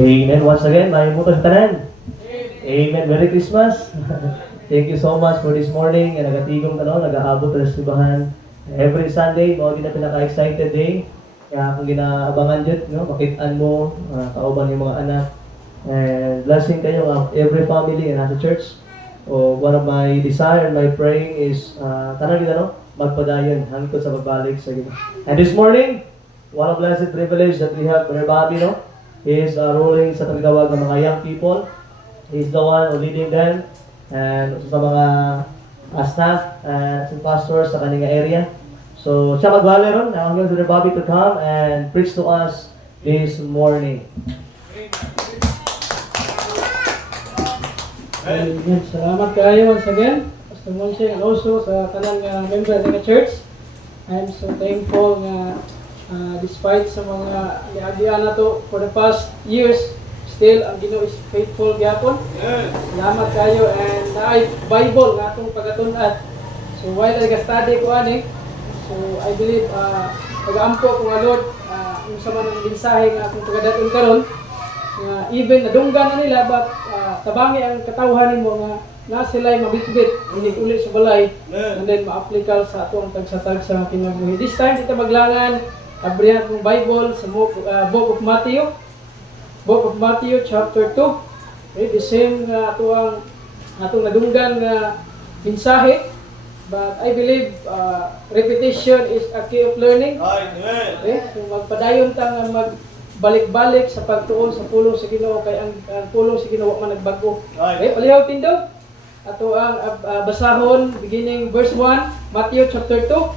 Amen. Once again, maayong mo sa tanan. Amen. Merry Christmas. Thank you so much for this morning. Nagatigong nag-aabot sa simbahan. Every Sunday, mga din na pinaka-excited day. Kaya kung ginaabangan dyan, makitaan mo, kauban yung mga anak. And blessing kayo every family na nasa church. One of my desire and my praying is tanan kita magpadayon hangtod sa pagbalik sa Ginoo. And this morning, one of blessed privilege that we have Brother Bobby, he is ruling sa tagtawag ng mga young people. He is the one who leading them and sa mga staff and pastors sa kanilang area. So siya magbale ron. I'm going to Brother Bobby to come and preach to us this morning. Amen. Salamat kayo once again, Pastor Monse, and also sa tanang member ng church. I'm so thankful nga despite sa mga niagyan na to for the past years, still ang Ginoo is faithful gyapon. Salamat kayo and naay Bible nga atong pagatunan. So while nag-study ko ani, so I believe pag-aampo ko nga Lord, yung sa manang mensahe nga akong pagadaton karon, even nadunggan na nila but tabangi ang katawhan mo nga na sila'y mabitbit hindi ulit sa balay and then ma-applicable sa ato ang tagsatag sa kinabuhi. This time kita maglangan abrihan ng Bible sa Book of Matthew chapter 2. Okay, the same atong nadunggan nga mensahe, but I believe repetition is a key of learning. Okay, so magpadayon ta nga balik-balik sa pagtuon sa pulong sa Ginoo kay ang pulong sa Ginoo man nagbago. Okay, palihaw tindog. Ato ang basahon beginning verse 1, Matthew chapter 2.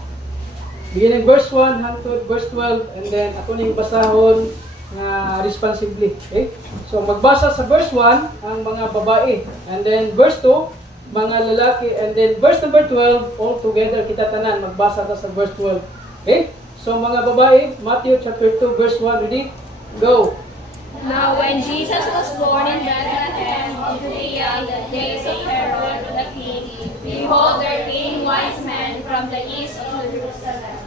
Beginning verse 1 hangtod verse 12 and then ato ning basahon nga responsibly. Okay? So magbasa sa verse 1 ang mga babae and then verse 2 mga lalaki and then verse number 12 all together kita tanan magbasa ta sa verse 12. Okay? So mga babae, Matthew chapter 2 verse 1, ready? Go. Now when Jesus was born in Bethlehem of Judea in the days of Herod the king, behold, there came wise men from the east of Jerusalem,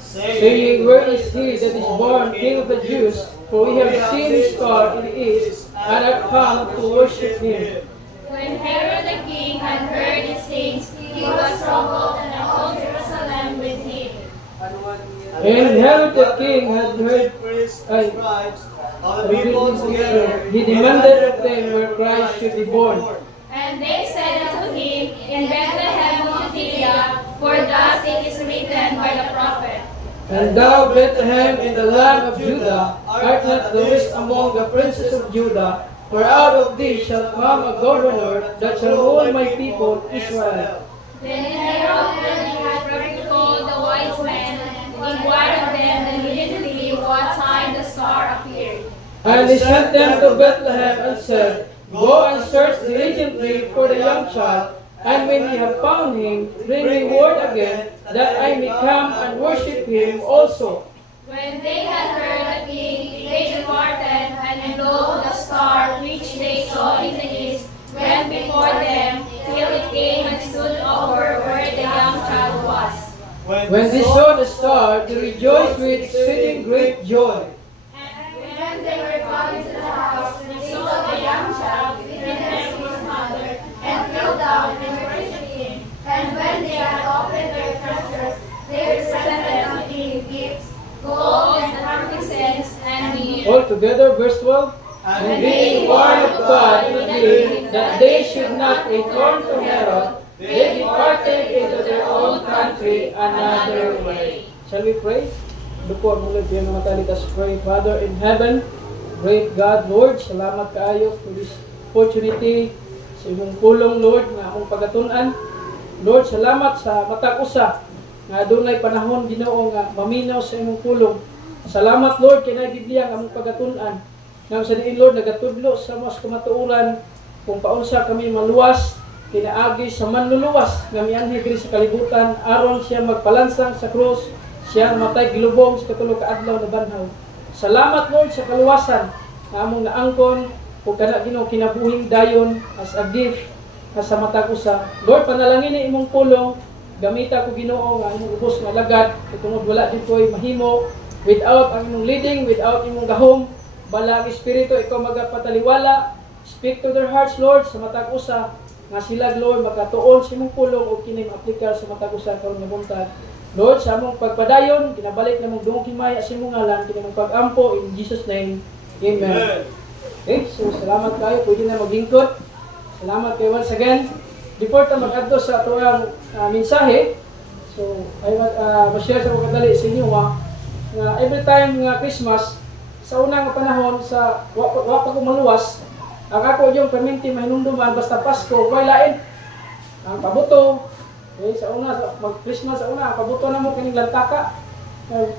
saying, Where is he that is born King of the Jews? For we have seen his star in the east, and are come to worship him. When Herod the king had heard these things, he was troubled, and all Jerusalem with him. And Herod the king had heard, he demanded of them where Christ should be born. And they said unto him, In Bethlehem of Judea, for thus it is written by the prophet, And thou, Bethlehem, in the land of Judah, art not the least among the princes of Judah, for out of thee shall come a governor that shall rule my people Israel. Then Herod, when he had told the wise men, inquired of them immediately what time the star appeared. And he sent them to Bethlehem and said, Go and search diligently for the young child, and when ye have found him, bring me word again, that I may come and worship him also. When they had heard the king, they departed, and lo, the star which they saw in the east went before them, till it came and stood over where the young child was. When they saw the star, they rejoiced with exceeding great joy. And when they were come into the house, they saw the young child with Mary his mother, and fell down and worshipped him. And when they had opened their treasures, they presented unto him gifts, gold and frankincense and myrrh. All together, verse 12. And being warned of God in a dream that they should not return to Herod, they departed into their own country another way. Shall we pray? Lupo, mulit yung mga talitas pray. Father in heaven, great God, Lord, salamat kaayo for this opportunity sa imong pulong, Lord, nga among pagatunan. Lord, salamat sa matag usa nga dunay panahon Ginoo nga maminaw sa imong pulong. Salamat, Lord, kay na Biblia nga among pagatunan. Nga sa diin, Lord, nagatudlo sa mas kamatuoran kung paunsa kami maluwas kinaagi sa manluluwas nga mianhi diri sa kalibutan aron siya magpalansang sa krus, siya matay gilubong sa katulog ka adlaw na banhaw. Salamat, Lord, sa kaluwasan nga among naangkon ug kana Ginoo kinabuhing dayon as a gift sa matag usa. Lord, panalangin ni imong pulong, gamita ko Ginoo nga imong ubos nga lagad tungod wala ditoy mahimo without ang imong leading, without imong gahom. balang espiritu ikaw magapataliwala, speak to their hearts, Lord, sa matag usa nga sila, Lord, makatuon sa imong pulong o kining aplikar sa matag usa karon nga buntag. Lord, sa among pagpadayon, kinabalik na mong dungong himay sa imong ngalan, kinamong pag-ampo in Jesus name. Amen. Okay, so salamat kayo, pwede na maglingkod. Salamat kayo once again. Before ta mag-adto sa atuang mensahe, so ay ma-share sa mga kadali sa inyo nga every time nga Christmas, sa unang panahon sa wa pa ko maluwas, ang ako yung perminti mahinumduman basta Pasko, way lain. Ang pabuto, sa una, mag-Christmas sa una, ang pabuto na mo kining lantaka.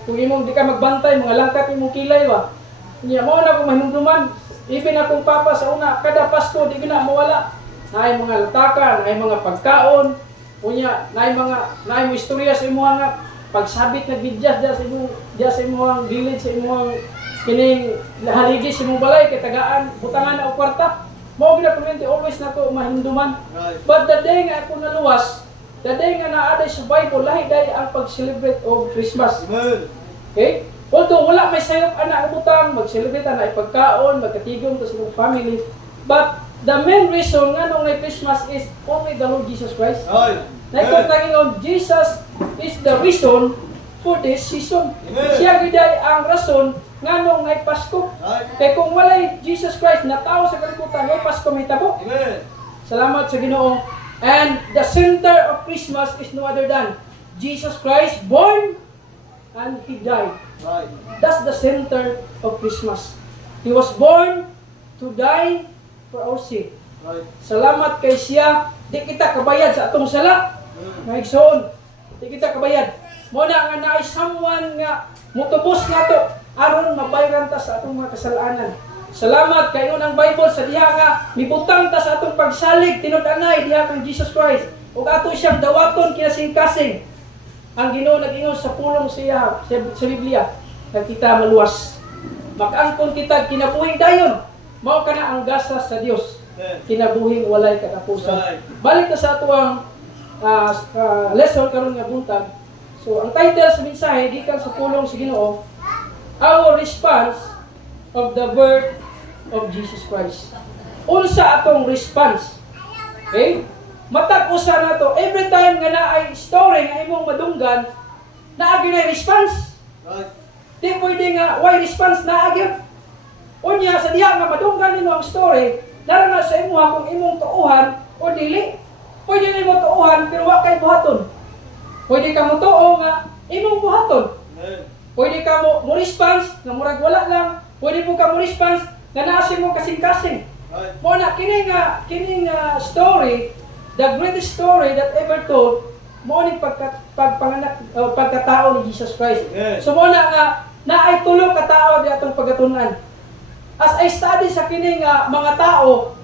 Kung imong di ka magbantay, mga langkat imong kilay ba. Niya mo na kung mahinumduman, even akong papa sa una, kada Pasko, di ko na mawala. Naay mga lantaka, naay mga pagkaon, unya, naay mga istorya sa imong nga pagsabit na bidyas diya sa imong gilid, sa imong kining haligi sa imong balay kay tagaan butangan na og kwarta. Mao gid perminti always nato mahinduman. But the day nga ako naluwas, the day nga naaday sa Bible, lahi day ang pag-celebrate of Christmas. Amen. Okay? Although wala may sayop ana ang butang, mag-celebrate na pagkaon, magkatigom to sa imong family. But the main reason nga nung Christmas is only the Lord Jesus Christ. Ay. Naikotangin on Jesus is the reason for this season. Amen. Siya gid ang rason nganong ngay Pasko. Ay. Kay kung walay Jesus Christ na tao sa kalibutan, ngay Pasko may tabo. Amen. Salamat sa Ginoo. And the center of Christmas is no other than Jesus Christ born and He died. Ay. That's the center of Christmas. He was born to die for our sin. Ay. Salamat kay siya, di kita kabayad sa atong sala. Nga igsoon, di kita kabayad. Mo na nga naay someone nga mutubos nato aron mabayran ta sa atong mga kasalanan. Salamat kay unang Bible sa diha nga mibutang ta sa atong pagsalig tinud-anay diha kang Jesus Christ. Ug ato siyang dawaton kinasing-kasing. Ang Ginoo nag-ingon sa pulong siya sa Biblia nga kita maluwas. Makaangkon kita kinabuhing dayon. Mao kana ang gasa sa Dios. Kinabuhing walay katapusan. Balik ta sa atuang lesson karon nga buntag. So ang title sa mensahe gikan sa pulong sa Ginoo, our response of the birth of Jesus Christ. Unsa atong response? Okay? Matag usa nato every time nga naay story nga imong madunggan, naa gyud response. Ay. Di pwede nga why response naa gyud. Unya sa diha nga madunggan nimo ang story, dara na sa imuha kung imong tuuhan o dili. Pwede nimo tuuhan pero wa kay buhaton. Pwede ka mo tuo nga imong buhaton. Amen. Pwede ka mo response nga murag wala lang. Pwede po ka mo response nga naa sa imong kasing-kasing. Ay. Mo na kining story, the greatest story that ever told, mo ni pagpanganak pagkatao ni Jesus Christ. Yes. So mo na nga naay tulo ka tao di atong pagatunan. As I study sa kining mga tao,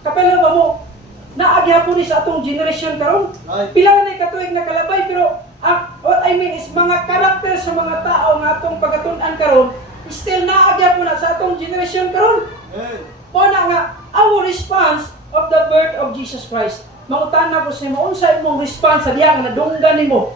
kapela ba mo naagyapon ni sa atong generation karon. Ay. Pila na katuig na kalabay pero what I mean is mga karakter sa mga tao nga atong pagatunan karon still naagyapon na sa atong generation karon. Amen. Mo na nga our response of the birth of Jesus Christ. Mangutana ko sa imo unsa imong response sa diha nga nadunggan nimo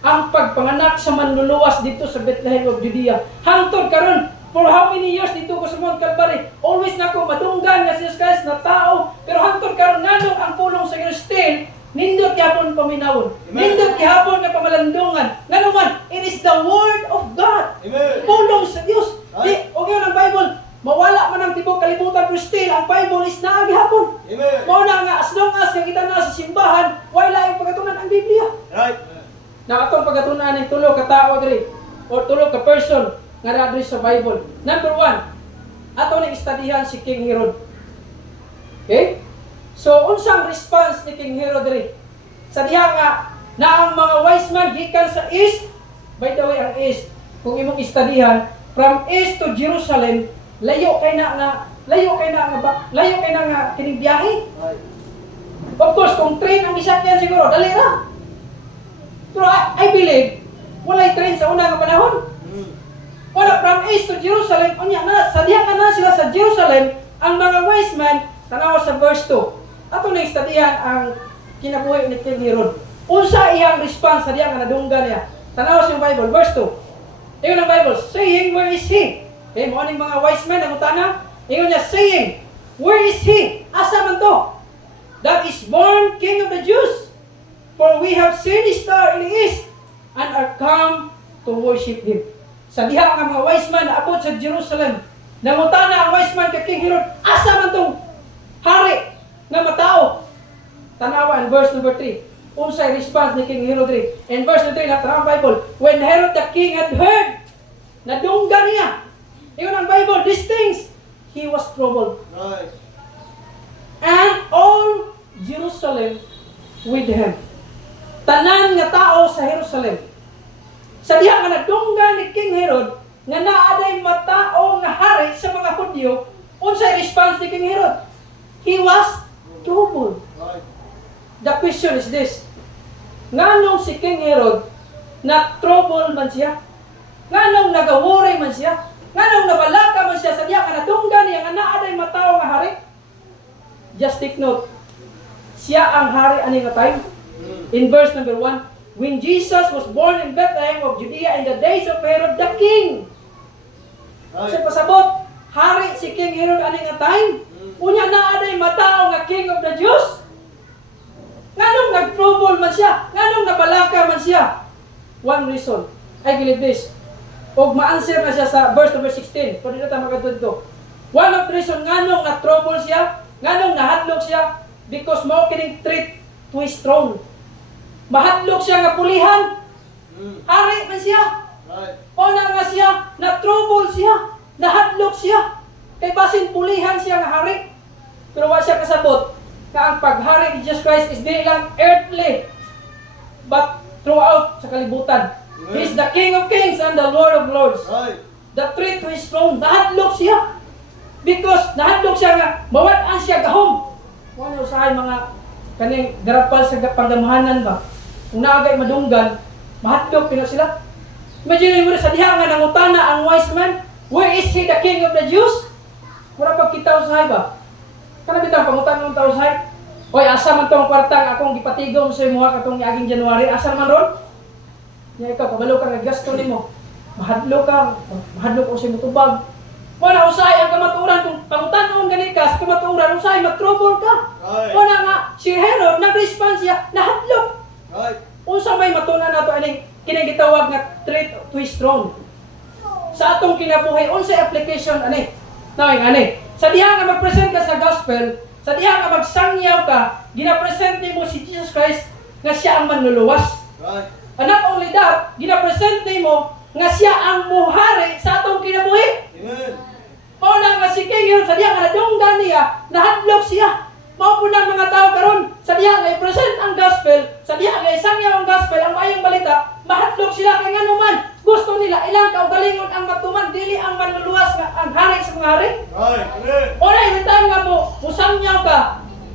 ang pagpanganak sa manluluwas dito sa Bethlehem of Judea. Hangtod karon for how many years dito ko sa Mount Calvary, always nako madunggan nga si Jesus Christ na tao, pero hangtod karon nganong ang pulong sa Ginoo still nindot gyapon paminawon. Amen. Nindot gyapon nga pamalandungan. Ngano man, it is the word of God. Amen. Pulong sa Dios. Ay. Di og yun ang Bible. Mawala man ang tibok kalibutan pero still ang Bible is naa gyapon. Amen. Mao na nga as long as nga kita na sa simbahan, wala ang pagatunan ang Biblia. Right. Na atong pagatunan ng tulo ka tao diri or tulo ka person nga naa diri sa Bible. Number 1, ato ni istadihan si King Herod. Okay? So unsang response ni King Herod diri? Sa diha nga na ang mga wise man gikan sa east, by the way ang east, kung imong istadihan from east to Jerusalem, layo kay na nga kining biyahe. Right. Of course, kung train ang isakyan siguro, dali ra. Pero I believe, walay train sa unang panahon. Wala from east to Jerusalem, unya na, sa diha ka na sila sa Jerusalem, ang mga wise men, tanawa sa verse 2. Ato na istadihan ang kinabuhi ni King Herod. Unsa iyang response sa diha nga nadunggan niya. Tanawa sa Bible, verse 2. Ingon ang Bible, saying, where is he? Okay, morning mga wise men, nangutana. Ingon niya, saying, where is he? Asa man to? That is born King of the Jews. For we have seen his star in the east and are come to worship him. Sa diha nga mga wise men naabot sa Jerusalem. Nangutana ang wise man kay King Herod, asa man tong hari nga matao? Tanawa in verse number 3. Unsay response ni King Herod 3. In verse 3 na ang Bible, when Herod the king had heard, nadungga niya. Ingon ang Bible, these things, he was troubled. Right. And all Jerusalem with him. Tanan nga tao sa Jerusalem. Sa diha nga nadungga ni King Herod nga naaday matao nga hari sa mga Hudyo, unsay response ni King Herod? He was troubled. Right. The question is this. Nganong si King Herod na trouble man siya? Nganong nagawuray man siya? Nganong nabalaka man siya sa diha nga nadungga niya nga naaday matao nga hari? Just take note. Siya ang hari ani nga time. In verse number 1, when Jesus was born in Bethlehem of Judea in the days of Herod the king. Sa pasabot, hari si King Herod ani nga time. Unya naaday matao nga King of the Jews. Nganong nag-trouble man siya? Nganong nabalaka man siya? One reason. I believe this. Og ma-answer na siya sa verse number 16. Pwede na tayo magadod to. One of the reason nganong na-trouble siya, nganong nahadlok siya, because mao kining treat to his throne. Mahadlok siya nga pulihan. Hari man siya. Right. O na nga siya, na-trouble siya, nahadlok siya. Kay basin pulihan siya nga hari. Pero wa siya kasabot na ang paghari ni Jesus Christ is di lang earthly, but throughout sa kalibutan. Amen. He is the King of Kings and the Lord of Lords. Right. The treat to his throne, nahadlok siya. Because nahadlok siya nga, mawat-an siya gahom. Ano usahay mga kaning garapal sa pangdamahanan ba? Kung naagay madunggan, mahadlok pina sila. Imagine mo sa diha nga nangutana ang wise man, where is he the King of the Jews? Wala pag kita usahay ba? Kana bitang pangutan ng tao usahay. Oy, asa man tong kwartang akong gipatigom sa imuha katong niaging January, asa man ron? Nya ikaw pabalo ka nga gasto nimo. Mahadlok ka, mahadlok ko sa mutubag. Wala usay ang kamaturan kung pangutanon gani ka sa kamaturan usay mag-trouble ka. Right. Wala nga si Herod nag-response siya nahadlok. Right. Unsa may matunan nato aning kining gitawag nga treat to his throne. Sa atong kinabuhi unsay application ani? Naway ani. Sa diha nga mag-present ka sa gospel, sa diha nga magsangyaw ka, gina-present nimo si Jesus Christ nga siya ang manluluwas. Right. And not only that, gina-present nimo nga siya ang muhari sa atong kinabuhi. Amen. Mao na nga si King Herod sa diha nga nadunggan niya, nahadlok siya. Mao po ng mga tao karon sa diha nga i-present ang gospel, sa diha nga isangyaw ang gospel, ang maayong balita, mahadlok sila kay ngano man. Gusto nila ilang kaugalingon ang matuman, dili ang manluluwas nga ang hari sa mga hari. Right. Amen. Oray, witang nga mo, musangyaw ka.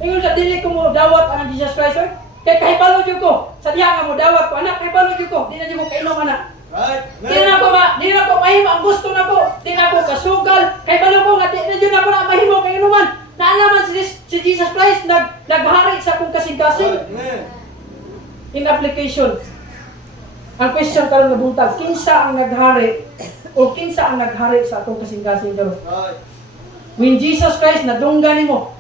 Ingon sa dili ko mo dawat ang Jesus Christ, oy. Kay kahibalo jud ko. Sa diha nga mo dawat ko anak, kahibalo jud ko. Di na jud ko kainom anak. Right. Di na ko mahimo ang gusto na ko. Di na ko kasugal. Kahibalo ko nga di na jud ako na mahimo kay inuman. Naalaman si Jesus Christ naghari sa akong kasing-kasing. Right. Amen. In application, ang question karon nga buntag, kinsa ang naghari o kinsa ang naghari sa akong kasing-kasing karon? Right. When Jesus Christ nadungga nimo,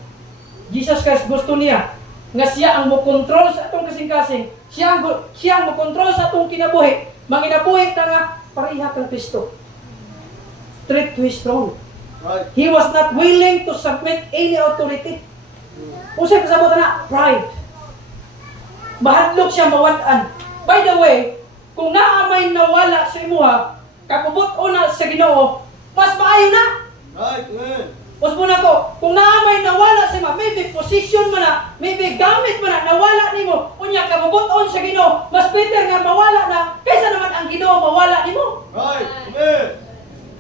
Jesus Christ gusto niya nga siya ang mo-control sa atong kasing-kasing. Siya ang mo-control sa atong kinabuhi. Manginabuhi ta nga pareha kang Kristo. Treat to his throne. Right. He was not willing to submit any authority. Usay kasabot na pride. Mahadlok siya mawat-an. By the way, kung naamay nawala sa imuha, kapubot una sa Ginoo, mas maayo na. Right. Amen. Mas muna ko, kung naamay nawala sa imuha, maybe position mo na, maybe gamit mo na, nawala nimo, unya kabubuton sa Ginoo, mas better nga mawala na, kaysa naman ang Ginoo mawala nimo. Right. Amen.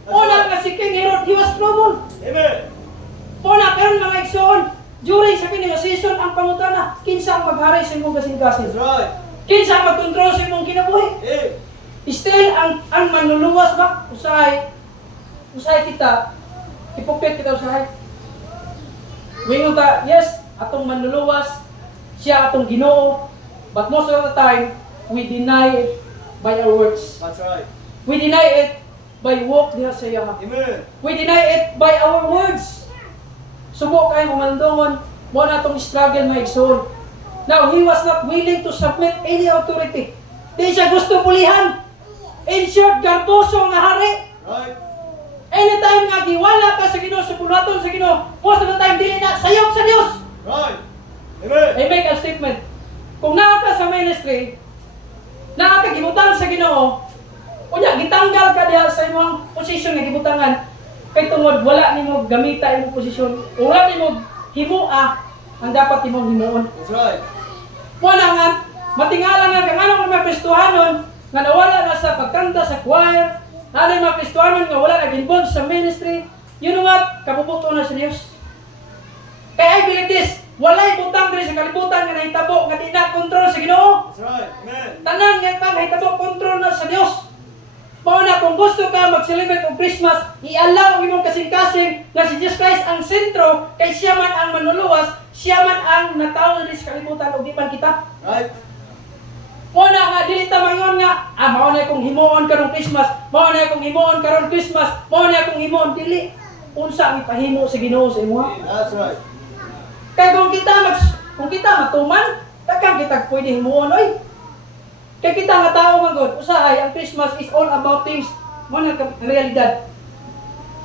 That's Una right. nga si King Herod, he was troubled. Amen. Una, karon mga igsoon, during sa kining season, ang pangutana, kinsa ang maghari sa imong kasing-kasing? That's right. Kinsa ang magkontrol sa imong kinabuhi? Hey. Still, ang manluluwas ba? Usahay kita, ipupit kita usahay. Wingon ta, yes, atong manluluwas, siya atong Ginoo, but most of the time, we deny it by our words. That's right. We deny it by walk diha sa iya. Amen. We deny it by our words. Subok kayo mamandungon, mo na itong struggle mga igsoon. Now, he was not willing to submit any authority. Di siya gusto pulihan. In short, garboso nga hari. Right. Anytime nga giwala ka sa Ginoo, sa pulaton sa Ginoo, most of the time dili na sayop sa Dios. Right. Amen. I make a statement. Kung naa ka sa ministry, naa ka gibutang sa Ginoo, unya gitanggal ka diha sa imong posisyon nga gibutangan, kay tungod wala nimo gamita imong posisyon, wala nimo himua ang dapat imong himuon. That's right. Wala nga, matingala nga kung ano mga Kristohanon nga nawala na sa pagkanta sa choir, na mga Kristohanon nga wala nag-involve sa ministry, yun nga, kapuputo na sa Diyos. Kaya I believe this, walay butang diri sa kalibutan nga nahitabo nga di na kontrol sa Ginoo. That's right. Amen. Tanan nga pang nahitabo kontrol na sa Diyos. Mao na kung gusto ka mag-celebrate og Christmas, i-allow ang imong kasing-kasing nga si Jesus Christ ang sentro, kay siya man ang manluluwas, siya man ang natawo diri sa kalibutan ug di man kita. Right. Mao na nga dili ta mangon nga, mao na akong himuon karong Christmas, mao na akong himuon karong Christmas, mao na akong himuon dili. Unsa ang ipahimo sa Ginoo sa imo? That's right. Kay kung kita matuman, takang kita pwede himuon oy. Kay kita nga tao man gud, usahay ang Christmas is all about things mo na realidad.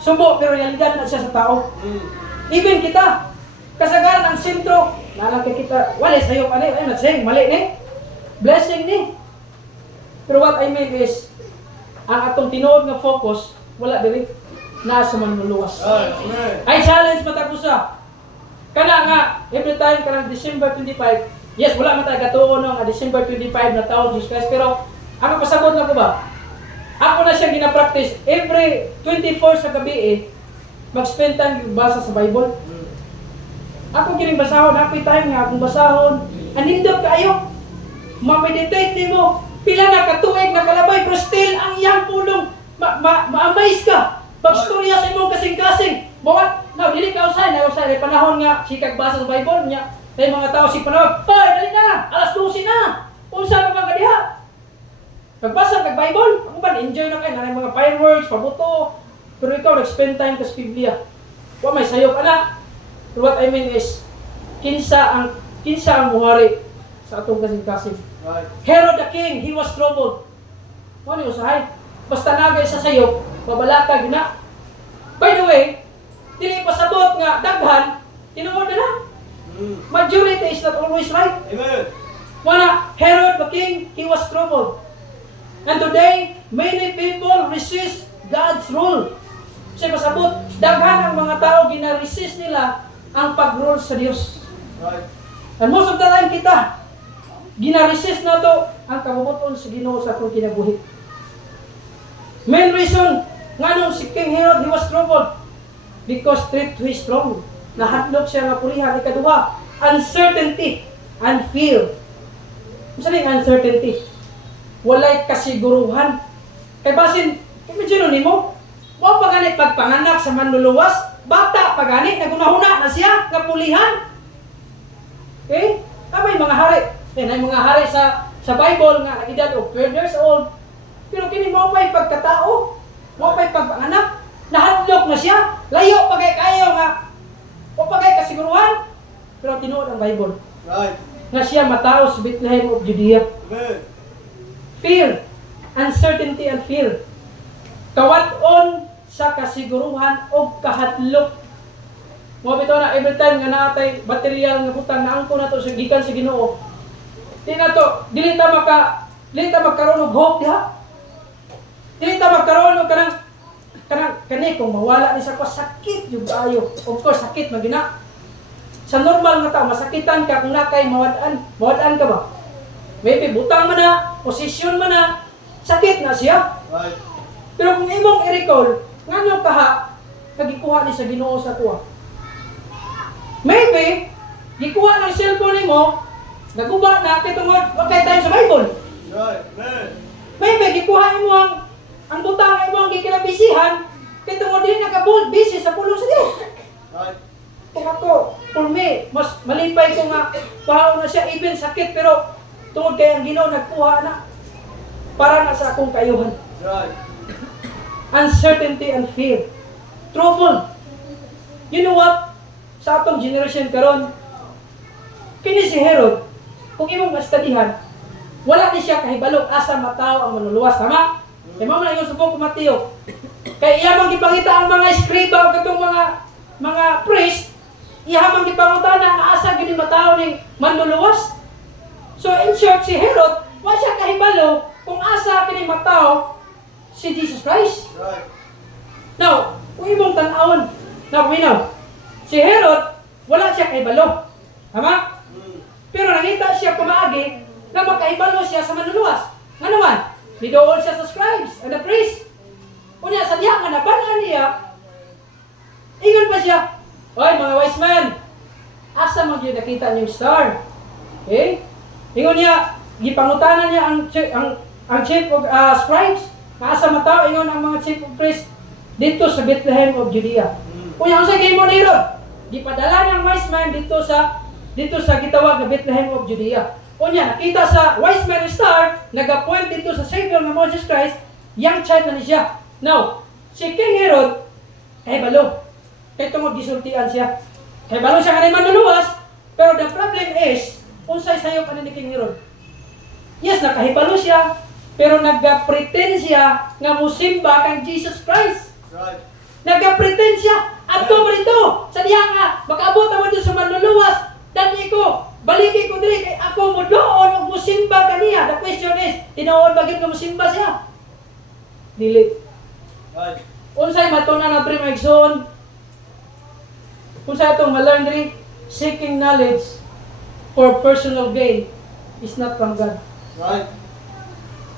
Subo pero realidad na siya sa tao. Even kita, kasagaran ang sentro, nalaki kita, wala sayo pa ni, ay nagsayang mali ni. Blessing ni. Pero what I mean is, ang atong tinuod nga focus, wala dili na sa manluluwas. Right. Amen. I challenge matagusa. Kana nga, every time kanang December 25, yes, wala man tayo katuon nga December 25 na taon Jesus Christ, pero ako pasabot na ko ba? Ako na siya gina-practice every 24 sa gabi mag-spend time basa sa Bible. Ako kining basahon, ako time nga akong basahon, anindot kaayo. Ma-meditate nimo, pila na katuig na kalabay, pero still ang iyang pulong ma-amaze ka. Pagstorya sa imong kasing-kasing. Bawat, dili ka usay, panahon nga sikag basa sa Bible niya. May mga tao si panawag, "Hoy, dali na! Alas 12 na! Unsa ka mga kadiha?" Pagbasa kag Bible, ako ba enjoy na kayo, nanay mga fireworks, pabuto. Pero ikaw nag-spend time ka sa Biblia. Wa may sayop ana. Pero what I mean is, kinsa ang muhari sa atong kasing-kasing. Right. Herod the king, he was troubled. Ano yung usahay? Basta nagay sa sayop, babalaka gina. By the way, dili pasabot nga daghan, tinuod na. Majority is not always right. Amen. Wala, Herod the king, he was troubled. And today, many people resist God's rule. Kasi pasabot, daghan ang mga tao gina-resist nila ang pag-rule sa Diyos. Right. And most of the time kita, gina-resist na to ang kabubuton sa Ginoo sa atong kinabuhi. Main reason nga nung si King Herod, he was troubled because threat to his throne. Nahadlok siya nga pulihan. Ikaduha, uncertainty and fear. Ano yung uncertainty? Walay kasiguruhan. Kay basin, imagine nimo, mo paganit pagpanganak sa manluluwas, bata paganit, nagunahuna na siya, nga pulihan. Okay? May mga hari. May mga hari sa Bible nga edad of 12 years old. Pero kini mo pa'y pagkatao, mo pa'y pagpanganak, nahadlok na siya, layo pagay kayo nga, o pagay kasiguruhan. Pero tinuod ang Bible. Right. Nga siya matao sa Bethlehem of Judea. Amen. Fear, uncertainty and fear. Kawat-on sa kasiguruhan o kahadlok. Mo bitaw na every time nga natay material nga butang naangko na to sa gikan sa Ginoo. Di na to, dili ta magkaroon og hope diha. Dili ta magkaroon og kanang kung mawala ni sa ko sakit jud ayo. Of course sakit magina. Sa normal nga tao masakitan ka kung nakay mawad-an. Mawad-an ka ba? Maybe butang man na, posisyon man na, sakit na siya. Right. Pero kung imong i-recall, ngano kaha kagikuha ni sa Ginoo sa tuwa. Maybe gikuha ng cellphone nimo, naguba na kay tungod wa kay time sa Bible. Right. Amen. Maybe gikuha mo ang butang mo ang gikilabisihan kay tungod din busy sa pulong sa Dios. Right. Kung ako, for me, mas malipay ko nga pahaw na siya even sakit pero tungod kay ang Ginoo nagkuha na para na sa akong kayuhan. Right. uncertainty and fear. Trouble. You know what? Sa atong generation karon, kini si Herod, kung imong mastudihan, wala ni siya kahibalo asa mataw ang manluluwas, tama? Kay mao na yung subok ko Mateo. Kay iya man gipangita ang mga eskriba o katong mga priest, iya man gipangutana nga asa gid mataw ning manluluwas. So in short, si Herod, wa siya kahibalo kung asa kini mataw si Jesus Christ. Right. Now, kung imong tan-awon, now we know, si Herod, wala siya kahibalo. Tama? Pero nakita siya kumaagi na makahibalo siya sa manluluwas. Nga naman, nidool siya sa scribes and the priests. Kunya, sa diya nga nabalaan niya, ingon pa siya, oy mga wise men, asa mo yun nakita niyong star? Okay? Ingon niya, gipangutanan niya ang chief of scribes, nga asa mataw, ingon ang mga chief of priests, dito sa Bethlehem of Judea. Kunya, ang sa game mo ni Herod, gipadala niyang wise man dito sa gitawag na Bethlehem of Judea. Kunya, nakita sa wise man star, nag-appoint dito sa Savior na Moses Christ, young child na siya. Now, si King Herod, kahibalo. Kaya tungod gisultian siya. Kahibalo siya kanay manluluwas, pero the problem is, unsay sayo pa ni King Herod. Yes, nakahibalo siya, pero nag-pretend siya nga musimba kang Jesus Christ. Right. Nag-pretend siya, ato mo dito, sa diya nga, makaabot naman dito sa manluluwas, dati ko, baliki ko diri, kay ako mo doon, musimba ka niya. The question is, tinaon bagit nga musimba siya? Dili. Right. Unsay matunan na diri maigsoon? Unsay atong ma-learn diri? Seeking knowledge for personal gain is not from God. Right.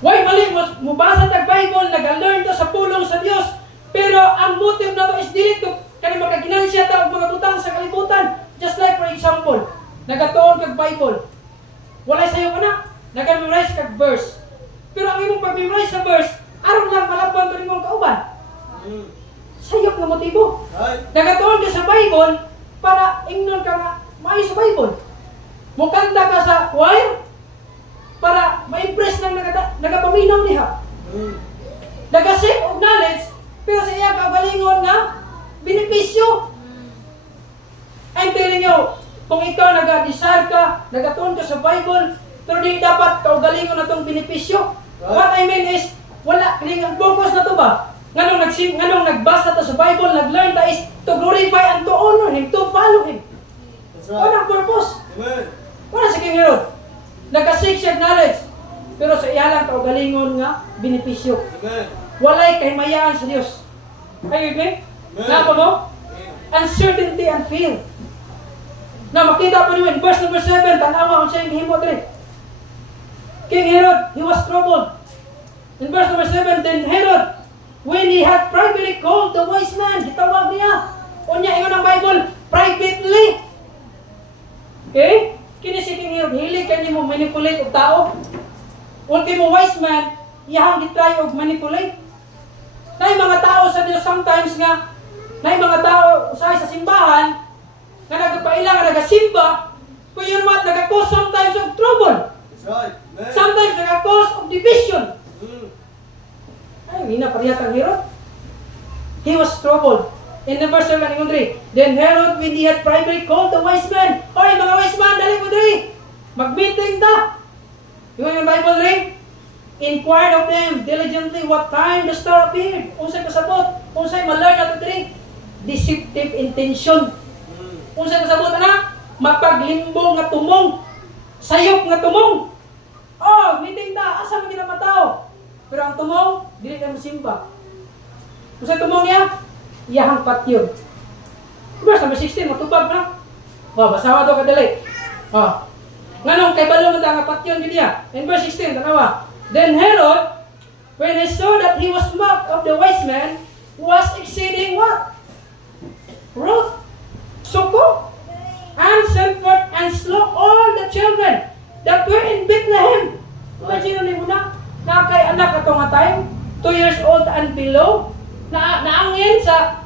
Why mali mo basa tag Bible, nag-learn ta sa pulong sa Dios, pero ang motive na to is dili to kani makaginansya ta og mga butang sa kalibutan. Just like for example, nagatuon kag Bible. Walay sayo ka na, nag-memorize kag verse. Pero ang imong pag-memorize sa verse, aron lang malabwan to nimong kauban. Sayop nga motibo. Right. Nagatuon ka sa Bible para ingnon ka nga maayo sa Bible. Mukanta ka sa choir para ma-impress ng nagapaminaw niya. Nag-seek of knowledge, pero sa iya kaugalingon nga benepisyo. I'm telling you, kung ikaw nag-desire ka, nagatuon ka sa Bible, pero di dapat kaugalingon na itong benepisyo. What I mean is, wala, ang focus na to ba? Nganong nagbasa ta sa Bible, nag-learn ta is to glorify and to honor Him, to follow Him. That's What right. ang purpose? Amen. Wala si King Herod. Nag-seek siya knowledge, pero sa iya lang kaugalingon nga benepisyo. Amen. Walay kahimayaan sa Dios. Are you with me? Amen. Napa mo? Uncertainty and fear. Na makita po niyo in verse number 7, tanawa kung siya yung himo diri. King Herod, he was troubled. In verse number 7, then Herod, when he had privately called the wise man, gitawag niya. Unya, ingon ang Bible, privately. Okay? Kini si King Herod, hilig ka mo manipulate og tao. Ultimo wise man, iyahang gitry og manipulate. Nay mga tao sa Dios sometimes nga, nay mga tao usahay sa simbahan, nga nagpailang nga nagasimba, kung yun what, nagakos sometimes of trouble. That's right. Amen. Sometimes nagakos of division. Ay, hindi na pariyat ang Herod. He was troubled. In the verse 7, ingon diri, then Herod, when he had privately called the wise men, oy mga wise man, dali mo diri, mag-meeting ta. Yung Bible ring, inquired of them diligently what time the star appeared. Unsay pasabot, unsay ma-learn ato diri, deceptive intention. Unsay pasabot ana, mapaglimbo nga tumong, sayop nga tumong. Oh, meeting ta, asa man kita mataw? Pero ang tumong, dili na musimba. Unsay tumong niya? Iyahang patyon. Verse number 16, matubag na. Basawa daw kadali. Nganong kay balo man nga patyon gid niya. In verse 16, tanawa. Then Herod, when he saw that he was mocked of the wise men, was exceeding what? Wroth, suko, and sent forth and slew all the children that were in Bethlehem. Imagine mo na, kay anak atong nga time, 2 years old and below, naangin sa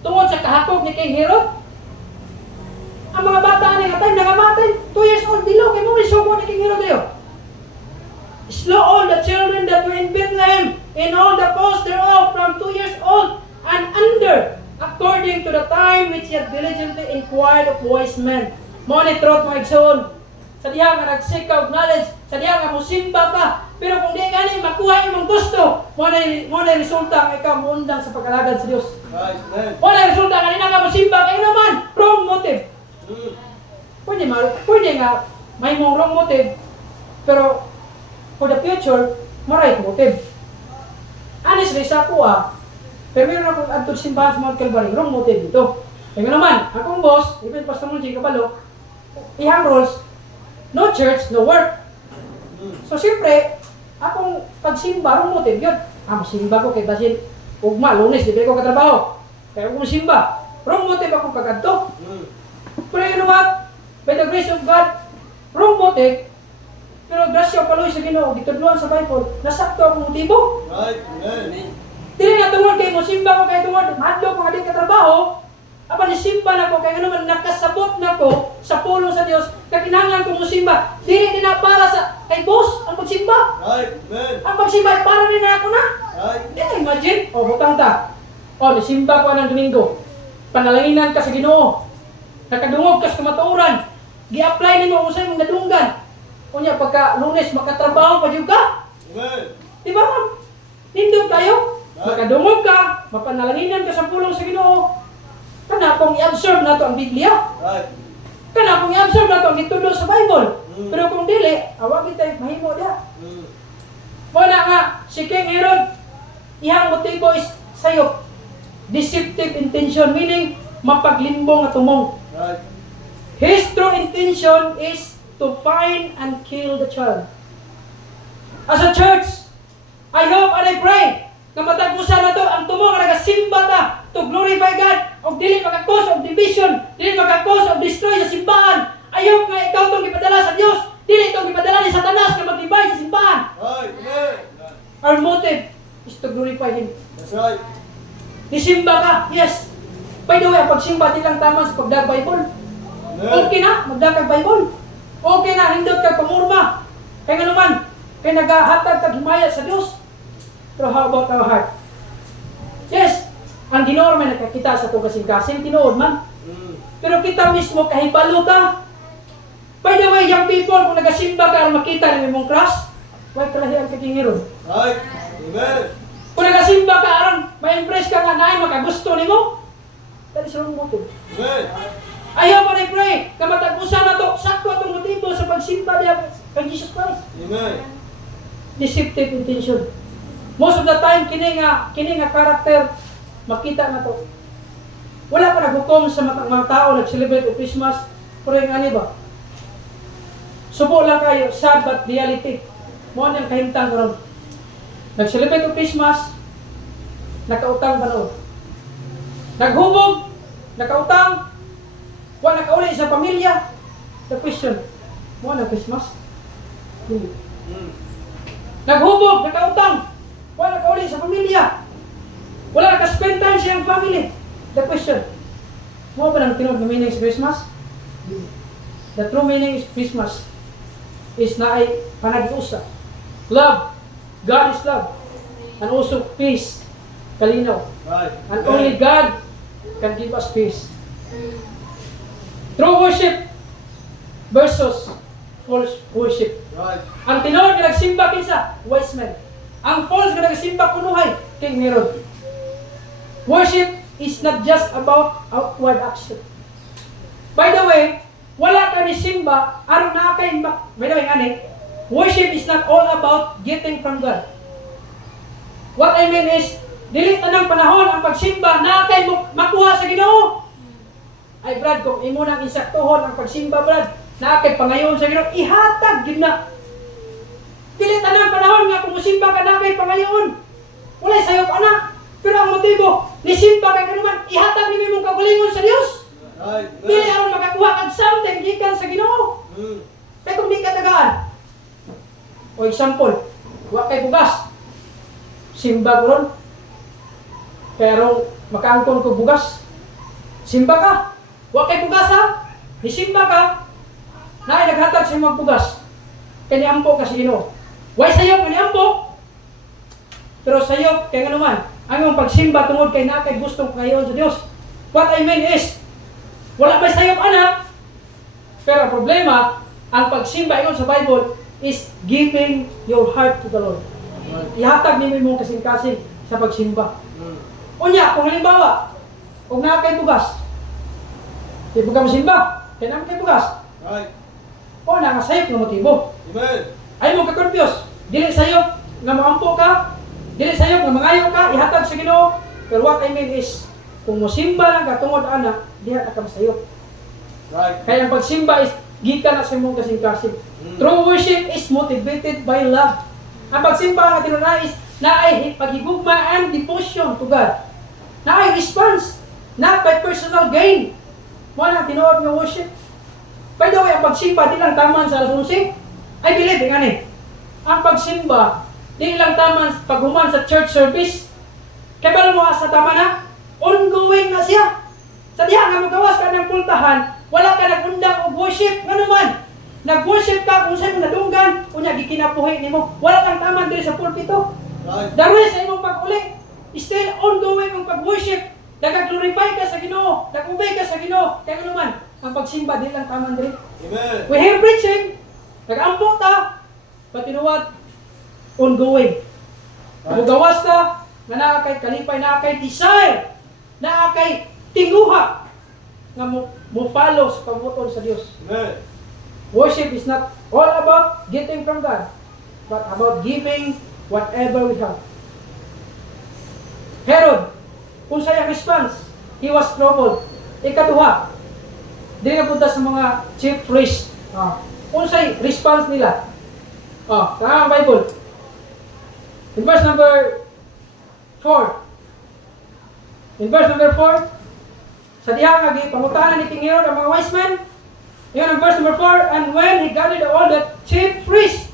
tungod sa kahakog ni King Herod. Ang mga bata ni nga time nangamatay, 2 years old below, kay mo isuko ni King Herod dayo. Slew all the children that were in Bethlehem in all the posts thereof from 2 years old and under, according to the time which he had diligently inquired of wise men. Mo ni trot mga igsoon. Sa diha nga nag-seek ka og knowledge, sa diha nga musimba ka, pero kung di gani makuha imong gusto, mo na resulta nga ikaw muundang sa pag-alagad sa Dios. Right. Amen. Mo na resulta nga ina ka musimba kay naman wrong motive. Pwede nga may mong wrong motive, pero for the future, right motive. Honestly, sa ako pero meron akong adtong simbahan sa Mount Calvary, wrong motive dito. Kaya nga naman, akong boss, even Pastor Monchi Kabalo, ihang rules, no church, no work. So siyempre, akong pagsimba, wrong motive yun. Masimba ko kay Basil, ugma, lunes, di ko katrabaho. Kaya ako masimba. Wrong motive akong kagadto. Pero you know what? By the grace of God, wrong motive, pero grasya paloy sa Ginoo, gitudloan sa Bible, nasakto akong motibo. Right. Amen. Dili nga tungod kay mo simba ko kay tungod madlo ko nga di ka trabaho, apan ni simba na ko kay ano man nakasabot na ko sa pulong sa Dios, kay kinahanglan ko mo simba. Dili na para sa kay boss ang pagsimba. Right. Amen. Ang pagsimba ay para ni na ako na. Right. Di ka imagine, butang ta. Ni simba ko ng Domingo. Panalanginan ka sa Ginoo. Nakadungog ka sa kamatuoran. Gi-apply nimo usay mong nadunggan. Unya pagka Lunes makatrabaho pa jud ka. Amen. Di ba ma'am? Nindot kayo. Makadungog ka, mapanalanginan ka sa pulong sa Ginoo. Kana pong i-absorb na to ang Biblia. Right. Kana pong i-absorb na to ang gitudo sa Bible. Pero kung dili, awagin tayo mahimo dia. Wala nga, si King Herod, iyang motibo is sayop. Deceptive intention, meaning mapaglimbong at tumong. Right. His true intention is to find and kill the child. As a church, I hope and I pray na matag-usa na to ang tumong nga nagasimba ta to glorify God o dili maka-cause of division, dili maka-cause of destroy sa simbahan. I hope nga ikaw itong ipadala sa Diyos, dili itong ipadala ni Satanas na mag-divide sa simbahan. Right. Amen. Our motive is to glorify Him. That's right. Nisimba ka, yes. By the way, ang pagsimba di lang tama sa pagdag Bible. Amen. Okay na, magdag Bible. Okay na, hindot ka pamurma. Kaya nga naman, kaya naghahatag kag himaya sa Diyos. Pero how about our heart? Yes, ang Ginoo man nakakita sa itong kasing-kasing, tinuod man. Pero kita mismo kahibalo ka. By the way, young people, kung nagasimba ka ang makita ng imong cross, why kalahian ka King Herod? Right. Amen. Kung nagasimba ka, aron, ma-impress ka nga na makagusto ni mo, that is wrong motive. Amen. Ayaw pa na pray, kamatag-usa na to, sakto itong motibo sa pagsimba niya kay Jesus Christ. Amen. Deceptive intention. Most of the time, kini nga karakter, makita na to. Wala pa naghukom sa mga tao nag-celebrate o Christmas, pero yung ano ba? Subo lang kayo, sad but reality. Mo ang kahintang ko ron. Nag-celebrate o Christmas, nakautang ba noon? Naghubog, nakautang, wala nakauli sa pamilya. The question, mo na Christmas? Hindi. Naghubog, nakautang, wala nakauli sa pamilya. Wala naka-spend time siyang family. The question, mo ba lang tinuod na meaning sa Christmas? The true meaning is Christmas is na ay panag-usa. Love. God is love. And also peace. Kalinaw. Right. And only God can give us peace. True worship versus false worship. Right. Ang tinuod nga nagsimba kinsa, wise men. Ang false nga nagsimba kunuhay, King Herod. Worship is not just about outward action. By the way, wala ka ni simba, aron na kay by the way ngani, worship is not all about getting from God. What I mean is, dili tanang panahon ang pagsimba na kay makuha sa Ginoo. Ay Brad, kung imo nang insaktuhon ang pagsimba Brad, na kay pangayon sa Ginoo, ihatag gid na. Dili tanang panahon nga kung musimba ka na kay pangayon. Wala sayop ana. Pero ang motibo, nisimba ka naman, ihatag ni mong kagalingon sa Dios. Right. Dili aron makakuha kag something gikan sa Ginoo. Kaya kung di ka tagaan. O example, wa kay bugas. Simba ko ron. Pero makaangkon ko bugas. Simba ka. Wa kay bugas ha. Nisimba ka. Na ay naghatag sa imong bugas. Kaya niampo ka sa Ginoo. Why sayo ka niampo? Pero sayop kay nga naman, ang iyong pagsimba tungod kay na kay gustong kayon sa Dios. What I mean is, wala may sayop anak. Pero ang problema, ang pagsimba ingon sa Bible is giving your heart to the Lord. Ihatag nimo imong kasing-kasing sa pagsimba. Unya, kung halimbawa, kung na kay bugas, di ba ka masimba? Kaya naman kay bugas. Right. O na nga sayop nga motibo. Amen. Ay mo ka-confuse. Dili sayop nga maampo ka, dili sayop nga mangayo ka, ihatag sa Ginoo. Pero what I mean is, kung mosimba lang ka tungod ana, diha ka masayop. Right. Kaya ang pagsimba is gikan na sa imong kasing-kasing. True worship is motivated by love. Ang pagsimba nga tinunay is naay paghigugma and devotion to God. Naay response, not by personal gain. Mo na tinuod nga worship. By the way, ang pagsimba di lang taman sa alas 11. I believe ngani. Ang pagsimba di lang taman paghuman sa church service. Kaya ba mo sa tama na? Ongoing na siya. Sa diha nga magawas ka ng pultahan, wala ka nagundang og worship. Nga naman, nag-worship ka kung saan mo nadunggan, kunya gikinabuhi nimo. Wala kang taman diri sa pulpito. Right. Dahil sa imong pag-uli, still ongoing ang pag-worship. Nag-glorify ka sa Ginoo, nag-obey ka sa Ginoo. Kaya naman, ang pagsimba di lang taman diri. Amen. We hear preaching, nag-ampo ta, but you know what? Ongoing. Mugawas ka, na nakakay kalipay, nakakay desire, nakakay tinguha, nga mo follow sa pagbuton sa Dios. Amen. Worship is not all about getting from God, but about giving whatever we have. Herod, kung sa'yo response, he was troubled. Ikaduha, dili nga punta sa mga chief priests. Kung sa'yo response nila, tama ang Bible. In verse number 4. In verse number 4, sa diha nga gipangutanan ni King Herod ang mga wise men. Yan ang verse number 4, and when he gathered all the chief priests